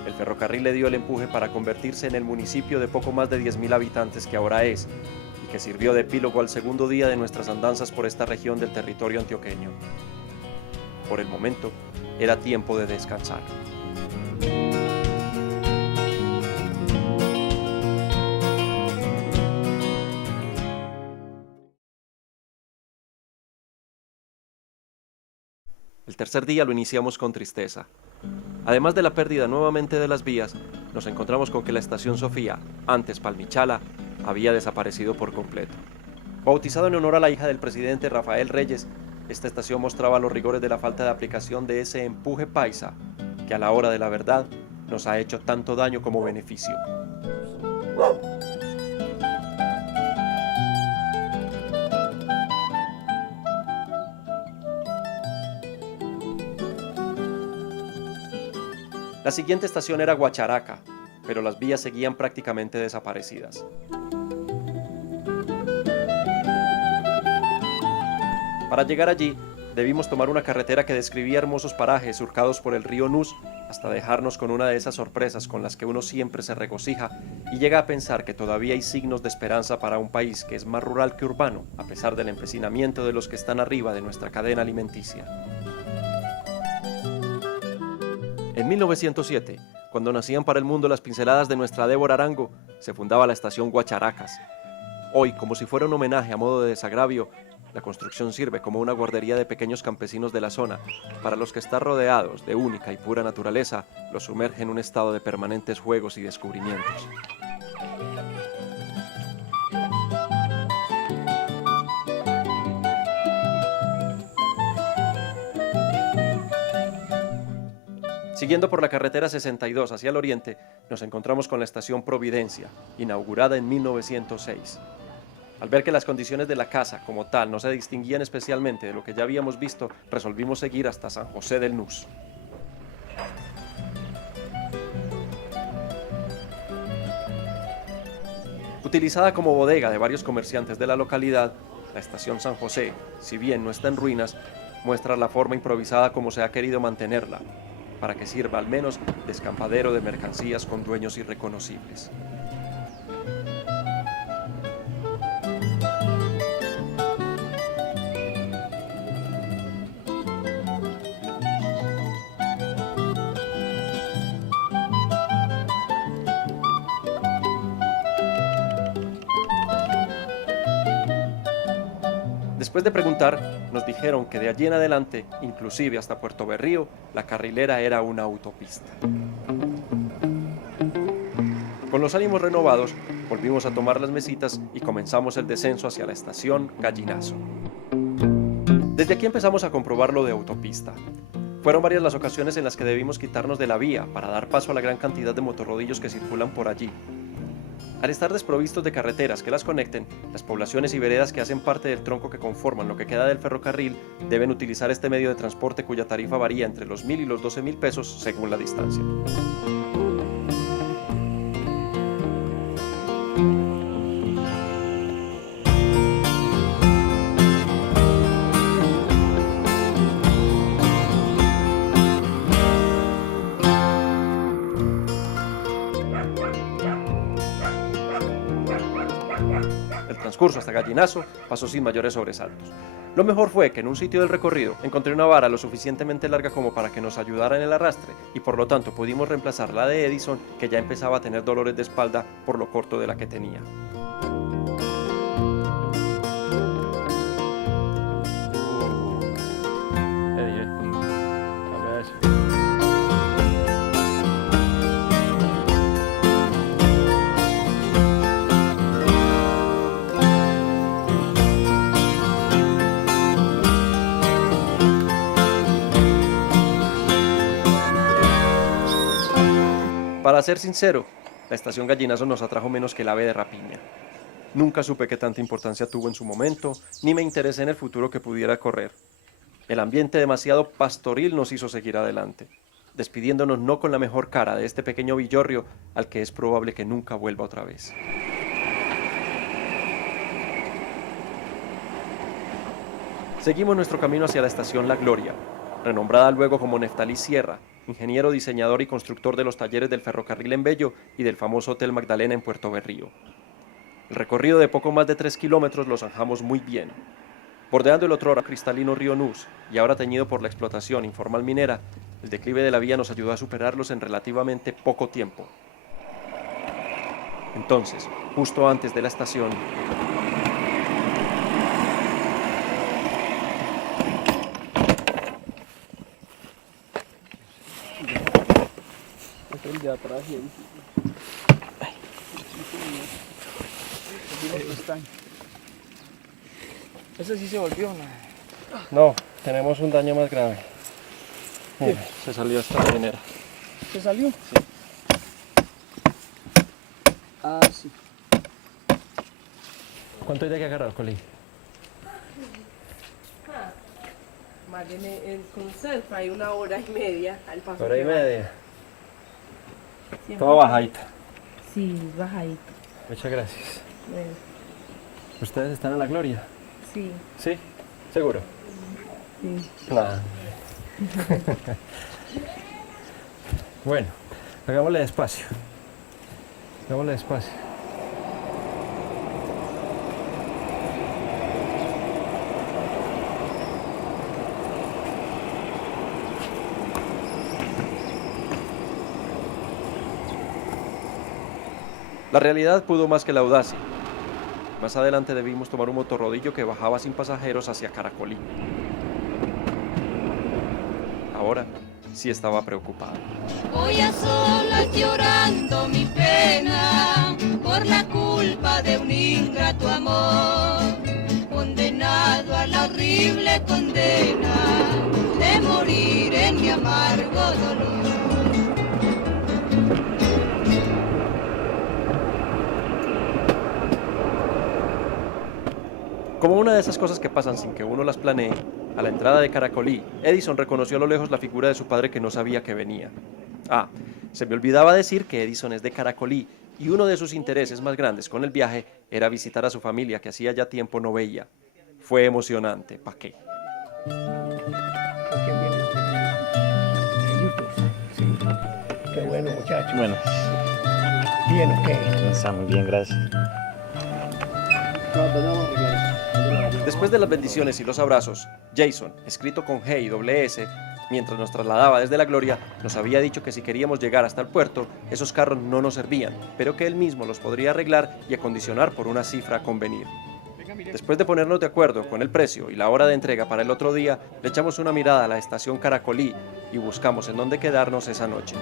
el ferrocarril le dio el empuje para convertirse en el municipio de poco más de 10.000 habitantes que ahora es, y que sirvió de epílogo al segundo día de nuestras andanzas por esta región del territorio antioqueño. Por el momento, era tiempo de descansar. El tercer día lo iniciamos con tristeza. Además de la pérdida nuevamente de las vías, nos encontramos con que la estación Sofía, antes Palmichala, había desaparecido por completo. Bautizado en honor a la hija del presidente Rafael Reyes, esta estación mostraba los rigores de la falta de aplicación de ese empuje paisa, que a la hora de la verdad nos ha hecho tanto daño como beneficio. La siguiente estación era Guacharaca, pero las vías seguían prácticamente desaparecidas. Para llegar allí, debimos tomar una carretera que describía hermosos parajes surcados por el río Nus, hasta dejarnos con una de esas sorpresas con las que uno siempre se regocija y llega a pensar que todavía hay signos de esperanza para un país que es más rural que urbano, a pesar del empecinamiento de los que están arriba de nuestra cadena alimenticia. En 1907, cuando nacían para el mundo las pinceladas de nuestra Débora Arango, se fundaba la estación Guacharacas. Hoy, como si fuera un homenaje a modo de desagravio, la construcción sirve como una guardería de pequeños campesinos de la zona, para los que estar rodeados de única y pura naturaleza los sumerge en un estado de permanentes juegos y descubrimientos. Siguiendo por la carretera 62 hacia el oriente, nos encontramos con la estación Providencia, inaugurada en 1906. Al ver que las condiciones de la casa como tal no se distinguían especialmente de lo que ya habíamos visto, resolvimos seguir hasta San José del Nus. Utilizada como bodega de varios comerciantes de la localidad, la estación San José, si bien no está en ruinas, muestra la forma improvisada como se ha querido mantenerla, para que sirva al menos de escampadero de mercancías con dueños irreconocibles. Después de preguntar, nos dijeron que de allí en adelante, inclusive hasta Puerto Berrío, la carrilera era una autopista. Con los ánimos renovados, volvimos a tomar las mesitas y comenzamos el descenso hacia la estación Gallinazo. Desde aquí empezamos a comprobar lo de autopista. Fueron varias las ocasiones en las que debimos quitarnos de la vía para dar paso a la gran cantidad de motorrodillos que circulan por allí. Al estar desprovistos de carreteras que las conecten, las poblaciones y veredas que hacen parte del tronco que conforman lo que queda del ferrocarril deben utilizar este medio de transporte cuya tarifa varía entre los 1.000 y los 12.000 pesos según la distancia. El transcurso hasta Gallinazo pasó sin mayores sobresaltos. Lo mejor fue que en un sitio del recorrido encontré una vara lo suficientemente larga como para que nos ayudara en el arrastre y por lo tanto pudimos reemplazar la de Edison, que ya empezaba a tener dolores de espalda por lo corto de la que tenía. Para ser sincero, la estación Gallinazo nos atrajo menos que el ave de rapiña. Nunca supe qué tanta importancia tuvo en su momento, ni me interesé en el futuro que pudiera correr. El ambiente demasiado pastoril nos hizo seguir adelante, despidiéndonos no con la mejor cara de este pequeño villorrio al que es probable que nunca vuelva otra vez. Seguimos nuestro camino hacia la estación La Gloria, renombrada luego como Neftalí Sierra, ingeniero, diseñador y constructor de los talleres del ferrocarril en Bello y del famoso Hotel Magdalena en Puerto Berrío. El recorrido de poco más de 3 kilómetros lo zanjamos muy bien. Bordeando el otrora cristalino río Nus y ahora teñido por la explotación informal minera, el declive de la vía nos ayudó a superarlos en relativamente poco tiempo. Entonces, justo antes de la estación, El de atrás y ahí. Ese sí se volvió, ¿no? No, tenemos un daño más grave. Mira, se salió esta cadenera. ¿Se salió? Sí. Ah, sí. ¿Cuánto hay de que agarrar, Coli? Más bien con ustedes, por ahí 1 hora y media al paso. Hora y media. Siempre. Todo bajadita. Sí, bajadito. Muchas gracias. Bueno, ¿Ustedes están en La Gloria? sí. ¿Sí? ¿Seguro? Nada. Bueno, hagámosle despacio. Hagámosle despacio. La realidad pudo más que la audacia. Más adelante debimos tomar un motorrodillo que bajaba sin pasajeros hacia Caracolí. Ahora sí estaba preocupado. Voy a solas llorando mi pena por la culpa de un ingrato amor, condenado a la horrible condena de morir en mi amargo dolor. Como una de esas cosas que pasan sin que uno las planee, a la entrada de Caracolí, Edison reconoció a lo lejos la figura de su padre que no sabía que venía. Ah, se me olvidaba decir que Edison es de Caracolí y uno de sus intereses más grandes con el viaje era visitar a su familia que hacía ya tiempo no veía. Fue emocionante, ¿pa' qué? Qué bueno, muchachos. Bueno. Bien, ok. Está muy bien, gracias. Después de las bendiciones y los abrazos, Jason, escrito con G y doble S, mientras nos trasladaba desde La Gloria, nos había dicho que si queríamos llegar hasta el puerto, esos carros no nos servían, pero que él mismo los podría arreglar y acondicionar por una cifra a convenir. Después de ponernos de acuerdo con el precio y la hora de entrega para el otro día, le echamos una mirada a la estación Caracolí y buscamos en dónde quedarnos esa noche.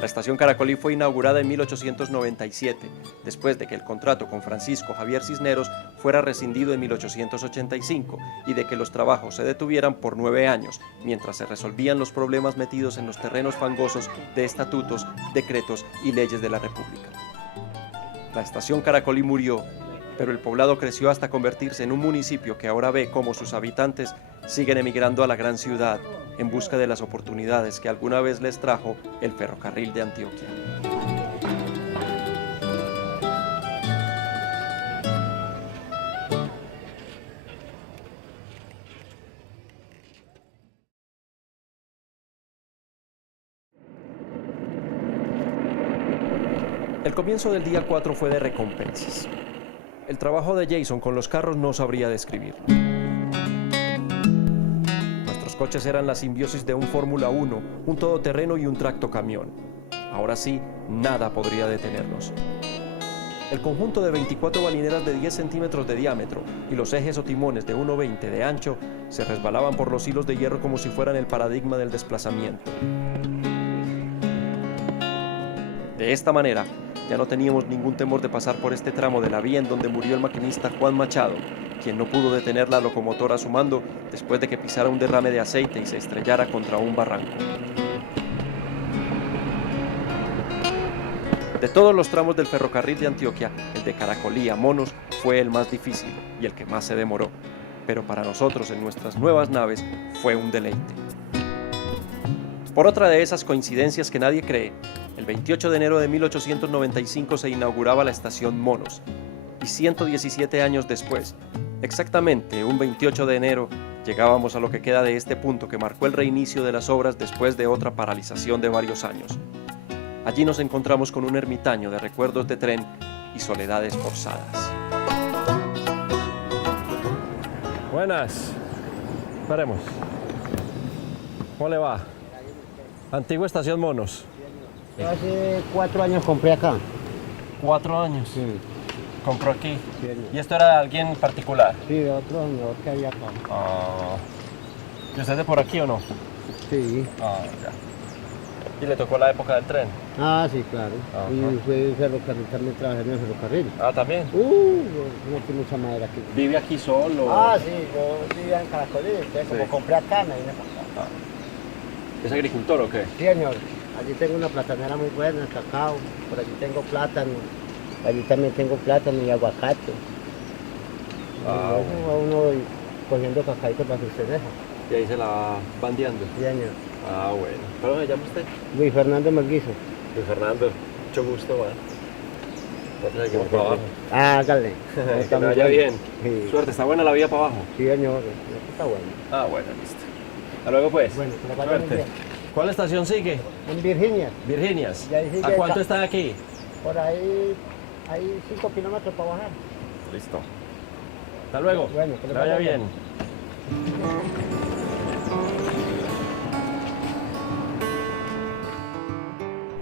La estación Caracolí fue inaugurada en 1897, después de que el contrato con Francisco Javier Cisneros fuera rescindido en 1885 y de que los trabajos se detuvieran por 9 años, mientras se resolvían los problemas metidos en los terrenos fangosos de estatutos, decretos y leyes de la República. La estación Caracolí murió, pero el poblado creció hasta convertirse en un municipio que ahora ve cómo sus habitantes siguen emigrando a la gran ciudad en busca de las oportunidades que alguna vez les trajo el ferrocarril de Antioquia. El comienzo del día 4 fue de recompensas. El trabajo de Jason con los carros no sabría describirlo. Nuestros coches eran la simbiosis de un Fórmula 1, un todoterreno y un tractocamión. Ahora sí, nada podría detenernos. El conjunto de 24 balineras de 10 centímetros de diámetro y los ejes o timones de 1,20 de ancho se resbalaban por los hilos de hierro como si fueran el paradigma del desplazamiento. De esta manera, ya no teníamos ningún temor de pasar por este tramo de la vía en donde murió el maquinista Juan Machado, quien no pudo detener la locomotora a su mando después de que pisara un derrame de aceite y se estrellara contra un barranco. De todos los tramos del ferrocarril de Antioquia, el de Caracolí a Monos fue el más difícil y el que más se demoró, pero para nosotros en nuestras nuevas naves fue un deleite. Por otra de esas coincidencias que nadie cree, el 28 de enero de 1895 se inauguraba la estación Monos, y 117 años después, exactamente un 28 de enero, llegábamos a lo que queda de este punto que marcó el reinicio de las obras después de otra paralización de varios años. Allí nos encontramos con un ermitaño de recuerdos de tren y soledades forzadas. Buenas. Paremos. ¿Cómo le va? Antigua estación Monos. Hace 4 años compré acá. 4 años. Sí. Compró aquí. Sí. ¿Y esto era de alguien particular? Sí, de otro señor que había acá. Ah. ¿Y usted es de por aquí o no? Sí. Ah, ya. ¿Y le tocó la época del tren? Ah, sí, claro. Ajá. Y fue ferrocarril, también trabajé en el ferrocarril. Ah, ¿también? No tiene mucha madera aquí. ¿Vive aquí solo? Ah, sí, yo vivía en Caracolí, entonces como compré acá me vine para acá. ¿Es agricultor o qué? Sí, señor. Allí tengo una platanera muy buena, cacao, por allí tengo plátano, allí también tengo plátano y aguacate. Wow. Y luego va uno cogiendo cacaíto para sus cerejas. Y ahí se la va bandeando. Sí, señor. Ah, bueno. ¿Cómo se llama usted? Luis Fernando Melguizo. Luis Fernando, mucho gusto, man. Entonces, que para abajo. Hágale. Que me vaya bien. Sí. Suerte, ¿está buena la vía para abajo? Sí, señor, está bueno. Ah, bueno, listo. Hasta luego, pues. Bueno, que la vaya muy Suerte. bien. ¿Cuál estación sigue? En Virginia. Virginias. Y ahí sigue ¿A cuánto acá. está de aquí? Por ahí hay 5 kilómetros para bajar. Listo. Hasta luego. Bueno, que que le vaya vaya bien.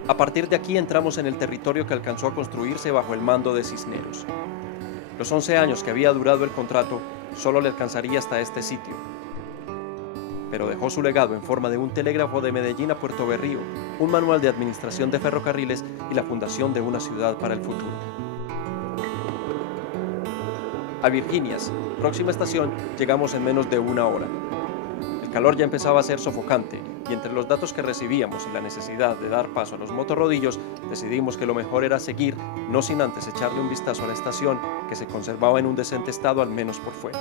A partir de aquí entramos en el territorio que alcanzó a construirse bajo el mando de Cisneros. Los 11 años que había durado el contrato solo le alcanzaría hasta este sitio. Pero dejó su legado en forma de un telégrafo de Medellín a Puerto Berrío, un manual de administración de ferrocarriles y la fundación de una ciudad para el futuro. A Virginias, próxima estación, llegamos en menos de una hora. El calor ya empezaba a ser sofocante y entre los datos que recibíamos y la necesidad de dar paso a los motorrodillos, decidimos que lo mejor era seguir, no sin antes echarle un vistazo a la estación que se conservaba en un decente estado al menos por fuera.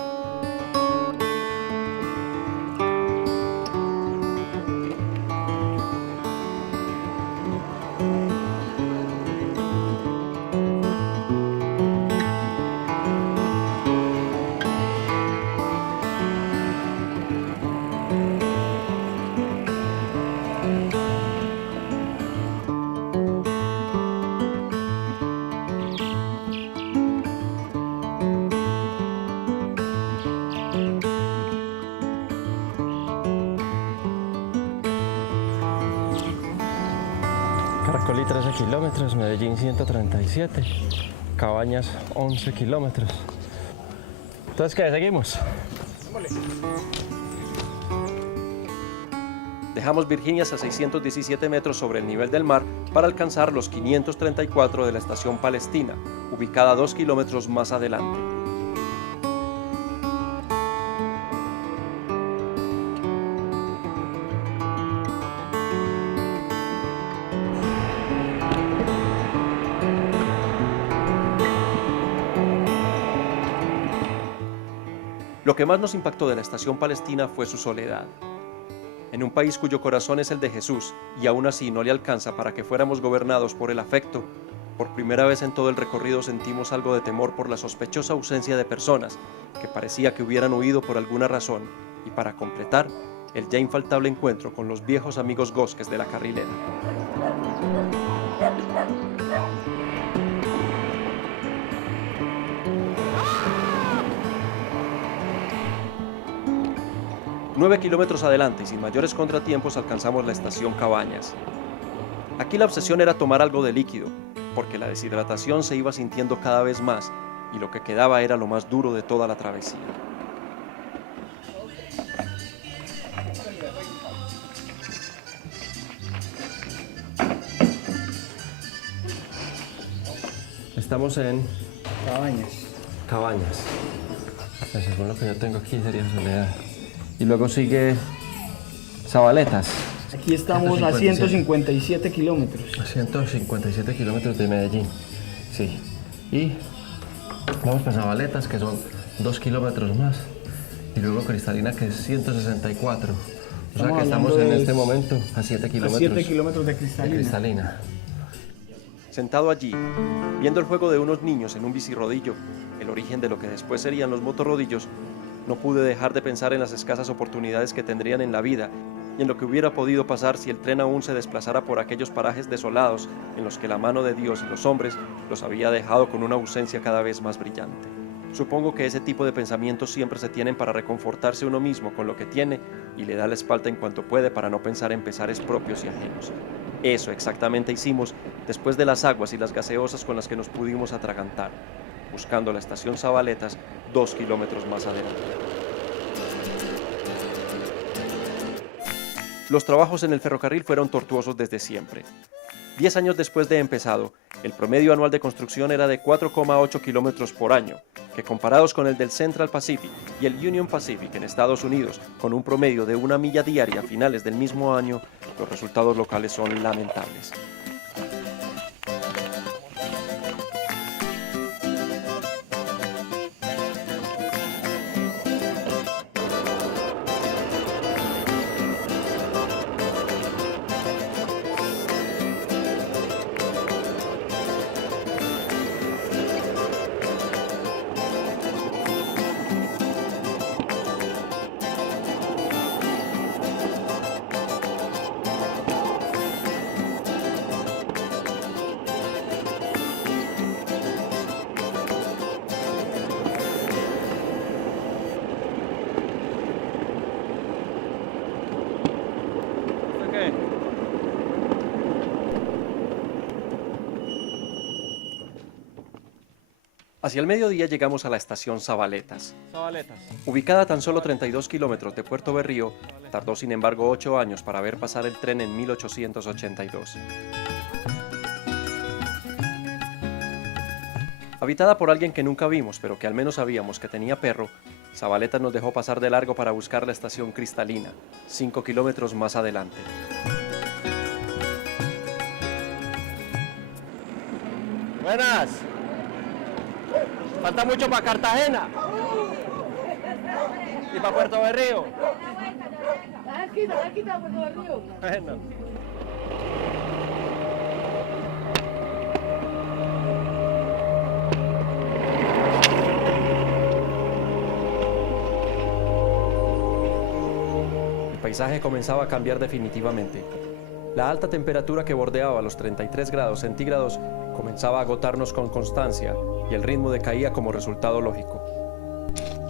Caracolí 13 kilómetros, Medellín 137, Cabañas 11 kilómetros. Entonces, ¿qué? ¿Seguimos? Dejamos Virginias a 617 metros sobre el nivel del mar para alcanzar los 534 de la estación Palestina, ubicada 2 kilómetros más adelante. Lo que más nos impactó de la estación Palestina fue su soledad. En un país cuyo corazón es el de Jesús y aún así no le alcanza para que fuéramos gobernados por el afecto, por primera vez en todo el recorrido sentimos algo de temor por la sospechosa ausencia de personas que parecía que hubieran huido por alguna razón y para completar, el ya infaltable encuentro con los viejos amigos gosques de la carrilera. Nueve kilómetros adelante y sin mayores contratiempos alcanzamos la estación Cabañas. Aquí la obsesión era tomar algo de líquido, porque la deshidratación se iba sintiendo cada vez más y lo que quedaba era lo más duro de toda la travesía. Estamos en Cabañas. Cabañas. Según lo que yo tengo aquí sería Soledad. Y luego sigue Zabaletas. Aquí estamos a 157 kilómetros. A 157 kilómetros de Medellín. Sí. Y vamos para Zabaletas, que son 2 kilómetros más. Y luego Cristalina, que es 164. O sea que estamos en este momento a 7 kilómetros. A 7 kilómetros de Cristalina. Sentado allí, viendo el juego de unos niños en un bicirrodillo, el origen de lo que después serían los motorrodillos, no pude dejar de pensar en las escasas oportunidades que tendrían en la vida y en lo que hubiera podido pasar si el tren aún se desplazara por aquellos parajes desolados en los que la mano de Dios y los hombres los había dejado con una ausencia cada vez más brillante. Supongo que ese tipo de pensamientos siempre se tienen para reconfortarse uno mismo con lo que tiene y le da la espalda en cuanto puede para no pensar en pesares propios y ajenos. Eso exactamente hicimos después de las aguas y las gaseosas con las que nos pudimos atragantar, buscando la estación Zabaletas 2 kilómetros más adelante. Los trabajos en el ferrocarril fueron tortuosos desde siempre. 10 años después de empezado, el promedio anual de construcción era de 4,8 kilómetros por año, que comparados con el del Central Pacific y el Union Pacific en Estados Unidos, con un promedio de 1 milla diaria a finales del mismo año, los resultados locales son lamentables. Hacia el mediodía llegamos a la estación Zabaletas. Ubicada a tan solo 32 kilómetros de Puerto Berrío, tardó sin embargo 8 años para ver pasar el tren en 1882. Habitada por alguien que nunca vimos, pero que al menos sabíamos que tenía perro, Zabaletas nos dejó pasar de largo para buscar la estación Cristalina, 5 kilómetros más adelante. Buenas. Falta mucho para Cartagena y para Puerto Berrío. Aquí está Puerto Berrío. Bueno. El paisaje comenzaba a cambiar definitivamente. La alta temperatura que bordeaba los 33 grados centígrados comenzaba a agotarnos con constancia y el ritmo decaía como resultado lógico.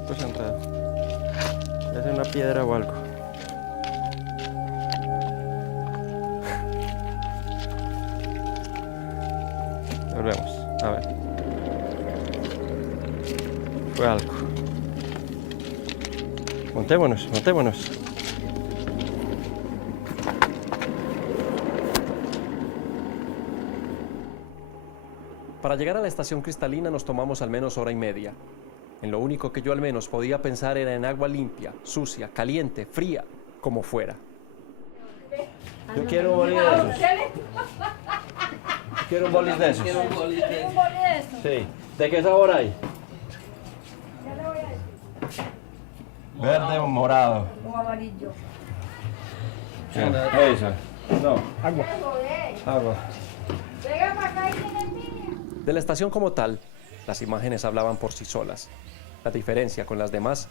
Pues entrada. Es una piedra o algo. Volvemos. A ver. Fue algo. Montémonos, montémonos. Para llegar a la estación Cristalina nos tomamos al menos hora y media. En lo único que yo al menos podía pensar era en agua limpia, sucia, caliente, fría, como fuera. Yo quiero un bolillo de esos. Quiero un bolillo de esos. Sí. ¿De qué sabor hay? Verde o morado. O amarillo. Eso. No. Agua. Agua. Venga para acá y tiene niña. De la estación como tal, las imágenes hablaban por sí solas. La diferencia con las demás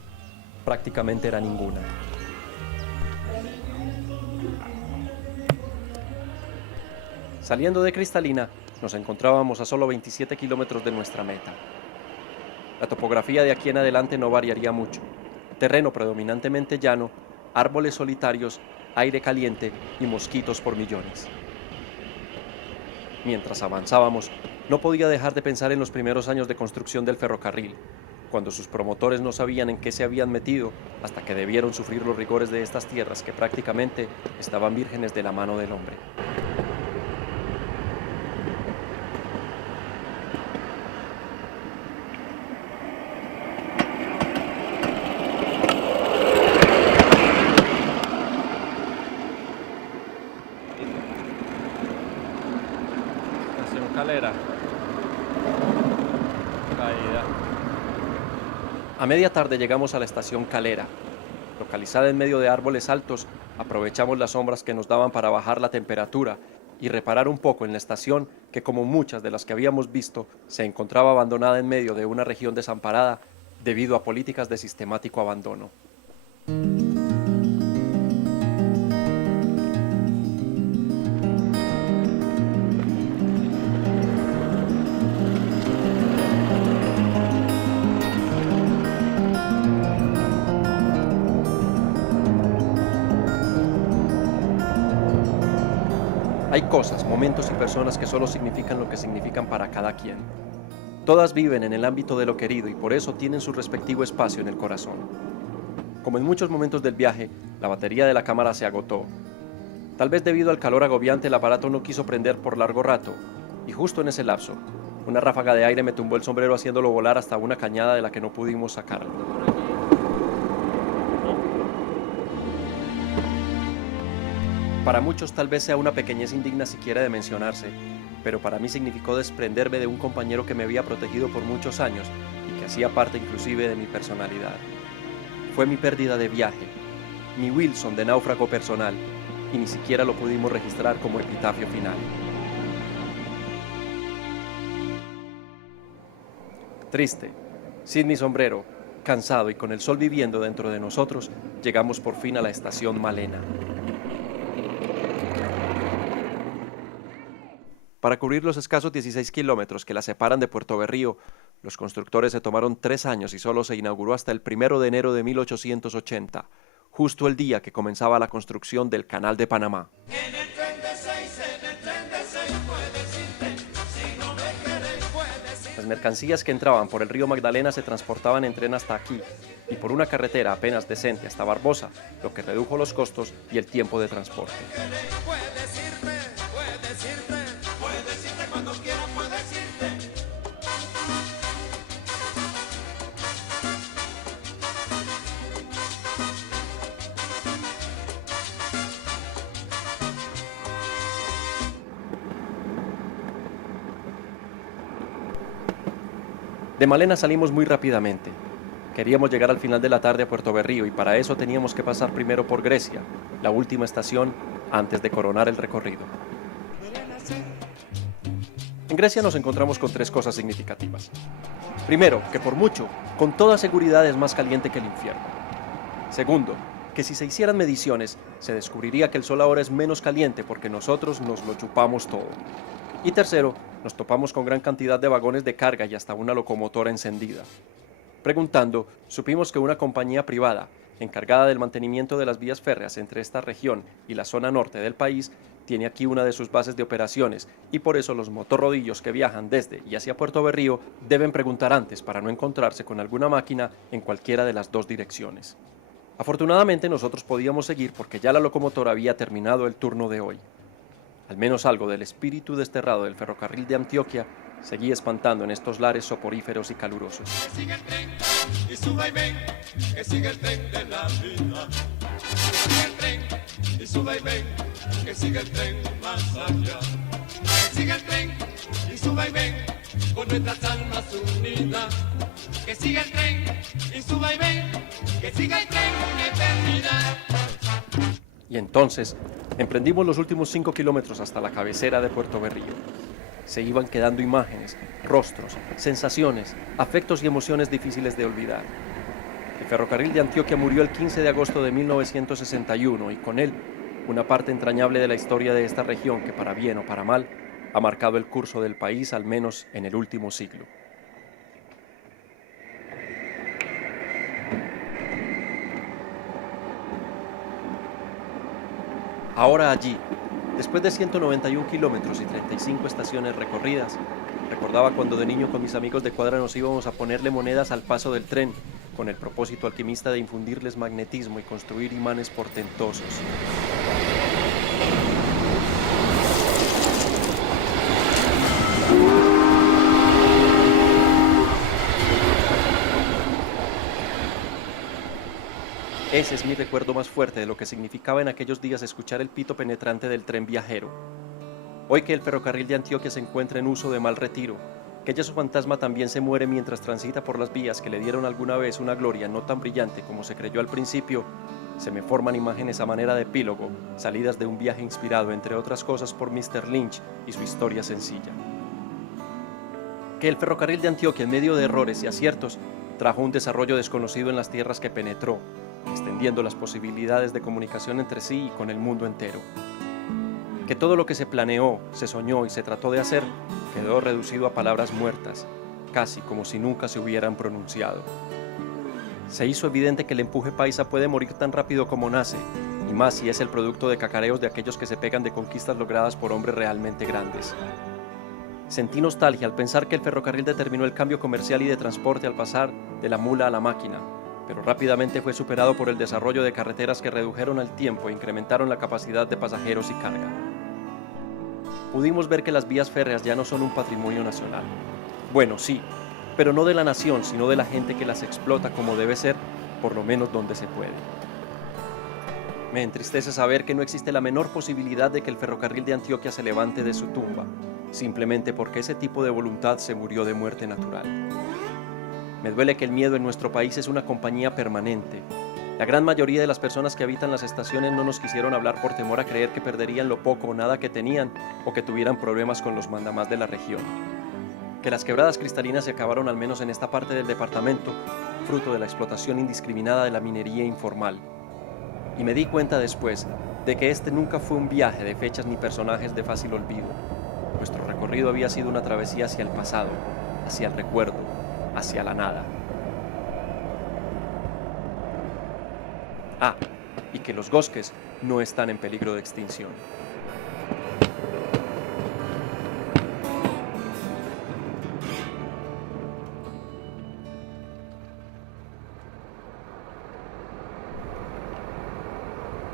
prácticamente era ninguna. Saliendo de Cristalina, nos encontrábamos a solo 27 kilómetros de nuestra meta. La topografía de aquí en adelante no variaría mucho. Terreno predominantemente llano, árboles solitarios, aire caliente y mosquitos por millones. Mientras avanzábamos, no podía dejar de pensar en los primeros años de construcción del ferrocarril, cuando sus promotores no sabían en qué se habían metido hasta que debieron sufrir los rigores de estas tierras que prácticamente estaban vírgenes de la mano del hombre. Calera. Caída. A media tarde llegamos a la estación Calera. Localizada en medio de árboles altos, aprovechamos las sombras que nos daban para bajar la temperatura y reparar un poco en la estación que, como muchas de las que habíamos visto, se encontraba abandonada en medio de una región desamparada debido a políticas de sistemático abandono. Hay cosas, momentos y personas que solo significan lo que significan para cada quien. Todas viven en el ámbito de lo querido y por eso tienen su respectivo espacio en el corazón. Como en muchos momentos del viaje, la batería de la cámara se agotó. Tal vez debido al calor agobiante el aparato no quiso prender por largo rato, y justo en ese lapso, una ráfaga de aire me tumbó el sombrero haciéndolo volar hasta una cañada de la que no pudimos sacarlo. Para muchos tal vez sea una pequeñez indigna siquiera de mencionarse, pero para mí significó desprenderme de un compañero que me había protegido por muchos años y que hacía parte inclusive de mi personalidad. Fue mi pérdida de viaje, mi Wilson de náufrago personal, y ni siquiera lo pudimos registrar como epitafio final. Triste, sin mi sombrero, cansado y con el sol viviendo dentro de nosotros, llegamos por fin a la estación Malena. Para cubrir los escasos 16 kilómetros que la separan de Puerto Berrío, los constructores se tomaron 3 años y solo se inauguró hasta el 1 de enero de 1880, justo el día que comenzaba la construcción del Canal de Panamá. Las mercancías que entraban por el río Magdalena se transportaban en tren hasta aquí y por una carretera apenas decente hasta Barbosa, lo que redujo los costos y el tiempo de transporte. De Malena salimos muy rápidamente. Queríamos llegar al final de la tarde a Puerto Berrío y para eso teníamos que pasar primero por Grecia, la última estación antes de coronar el recorrido. En Grecia nos encontramos con 3 cosas significativas. Primero, que por mucho, con toda seguridad es más caliente que el infierno. Segundo, que si se hicieran mediciones, se descubriría que el sol ahora es menos caliente porque nosotros nos lo chupamos todo. Y tercero, nos topamos con gran cantidad de vagones de carga y hasta una locomotora encendida. Preguntando, supimos que una compañía privada, encargada del mantenimiento de las vías férreas entre esta región y la zona norte del país, tiene aquí una de sus bases de operaciones y por eso los motorrodillos que viajan desde y hacia Puerto Berrío deben preguntar antes para no encontrarse con alguna máquina en cualquiera de las 2 direcciones. Afortunadamente nosotros podíamos seguir porque ya la locomotora había terminado el turno de hoy. Al menos algo del espíritu desterrado del ferrocarril de Antioquia seguía espantando en estos lares soporíferos y calurosos. Que siga el tren y suba y ven, que siga el tren de la vida. Que siga el tren y suba y ven, que siga el tren más allá. Que siga el tren y suba y ven, con nuestras almas unidas. Que siga el tren y suba y ven, que siga el tren una eternidad. Y entonces, emprendimos los últimos 5 kilómetros hasta la cabecera de Puerto Berrío. Se iban quedando imágenes, rostros, sensaciones, afectos y emociones difíciles de olvidar. El ferrocarril de Antioquia murió el 15 de agosto de 1961 y con él, una parte entrañable de la historia de esta región que para bien o para mal, ha marcado el curso del país al menos en el último siglo. Ahora allí, después de 191 kilómetros y 35 estaciones recorridas, recordaba cuando de niño con mis amigos de cuadra nos íbamos a ponerle monedas al paso del tren, con el propósito alquimista de infundirles magnetismo y construir imanes portentosos. Ese es mi recuerdo más fuerte de lo que significaba en aquellos días escuchar el pito penetrante del tren viajero. Hoy que el ferrocarril de Antioquia se encuentra en uso de mal retiro, que ya su fantasma también se muere mientras transita por las vías que le dieron alguna vez una gloria no tan brillante como se creyó al principio, se me forman imágenes a manera de epílogo, salidas de un viaje inspirado, entre otras cosas, por Mr. Lynch y su historia sencilla. Que el ferrocarril de Antioquia, en medio de errores y aciertos, trajo un desarrollo desconocido en las tierras que penetró, extendiendo las posibilidades de comunicación entre sí y con el mundo entero. Que todo lo que se planeó, se soñó y se trató de hacer quedó reducido a palabras muertas, casi como si nunca se hubieran pronunciado. Se hizo evidente que el empuje paisa puede morir tan rápido como nace, y más si es el producto de cacareos de aquellos que se pegan de conquistas logradas por hombres realmente grandes. Sentí nostalgia al pensar que el ferrocarril determinó el cambio comercial y de transporte al pasar de la mula a la máquina, pero rápidamente fue superado por el desarrollo de carreteras que redujeron al tiempo e incrementaron la capacidad de pasajeros y carga. Pudimos ver que las vías férreas ya no son un patrimonio nacional. Bueno, sí, pero no de la nación, sino de la gente que las explota como debe ser, por lo menos donde se puede. Me entristece saber que no existe la menor posibilidad de que el ferrocarril de Antioquia se levante de su tumba, simplemente porque ese tipo de voluntad se murió de muerte natural. Me duele que el miedo en nuestro país es una compañía permanente. La gran mayoría de las personas que habitan las estaciones no nos quisieron hablar por temor a creer que perderían lo poco o nada que tenían o que tuvieran problemas con los mandamás de la región. Que las quebradas cristalinas se acabaron al menos en esta parte del departamento, fruto de la explotación indiscriminada de la minería informal. Y me di cuenta después de que este nunca fue un viaje de fechas ni personajes de fácil olvido. Nuestro recorrido había sido una travesía hacia el pasado, hacia el recuerdo, hacia la nada. Ah, y que los bosques no están en peligro de extinción.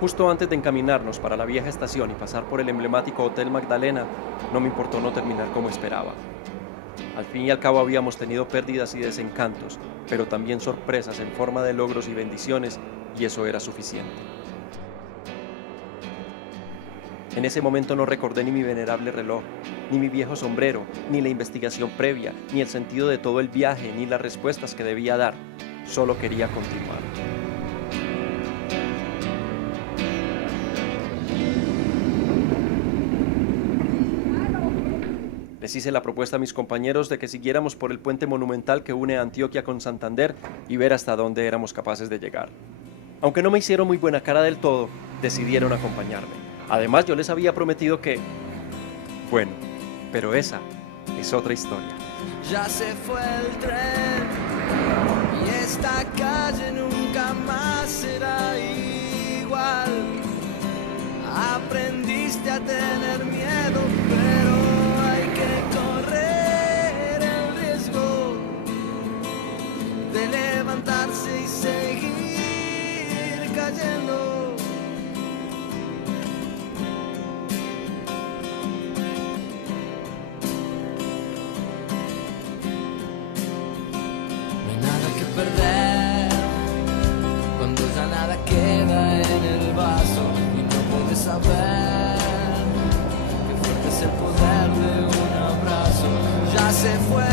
Justo antes de encaminarnos para la vieja estación y pasar por el emblemático Hotel Magdalena, no me importó no terminar como esperaba. Al fin y al cabo habíamos tenido pérdidas y desencantos, pero también sorpresas en forma de logros y bendiciones, y eso era suficiente. En ese momento no recordé ni mi venerable reloj, ni mi viejo sombrero, ni la investigación previa, ni el sentido de todo el viaje, ni las respuestas que debía dar. Solo quería continuar. Les hice la propuesta a mis compañeros de que siguiéramos por el puente monumental que une a Antioquia con Santander y ver hasta dónde éramos capaces de llegar. Aunque no me hicieron muy buena cara del todo, decidieron acompañarme. Además, yo les había prometido que... Bueno, pero esa es otra historia. Ya se fue el tren y esta calle nunca más será igual. Aprendiste a tener miedo, pero hay que correr el riesgo de levantarse y seguir cayendo. Perder cuando ya nada queda en el vaso y no puedes saber qué fuerte es el poder de un abrazo. Ya se fue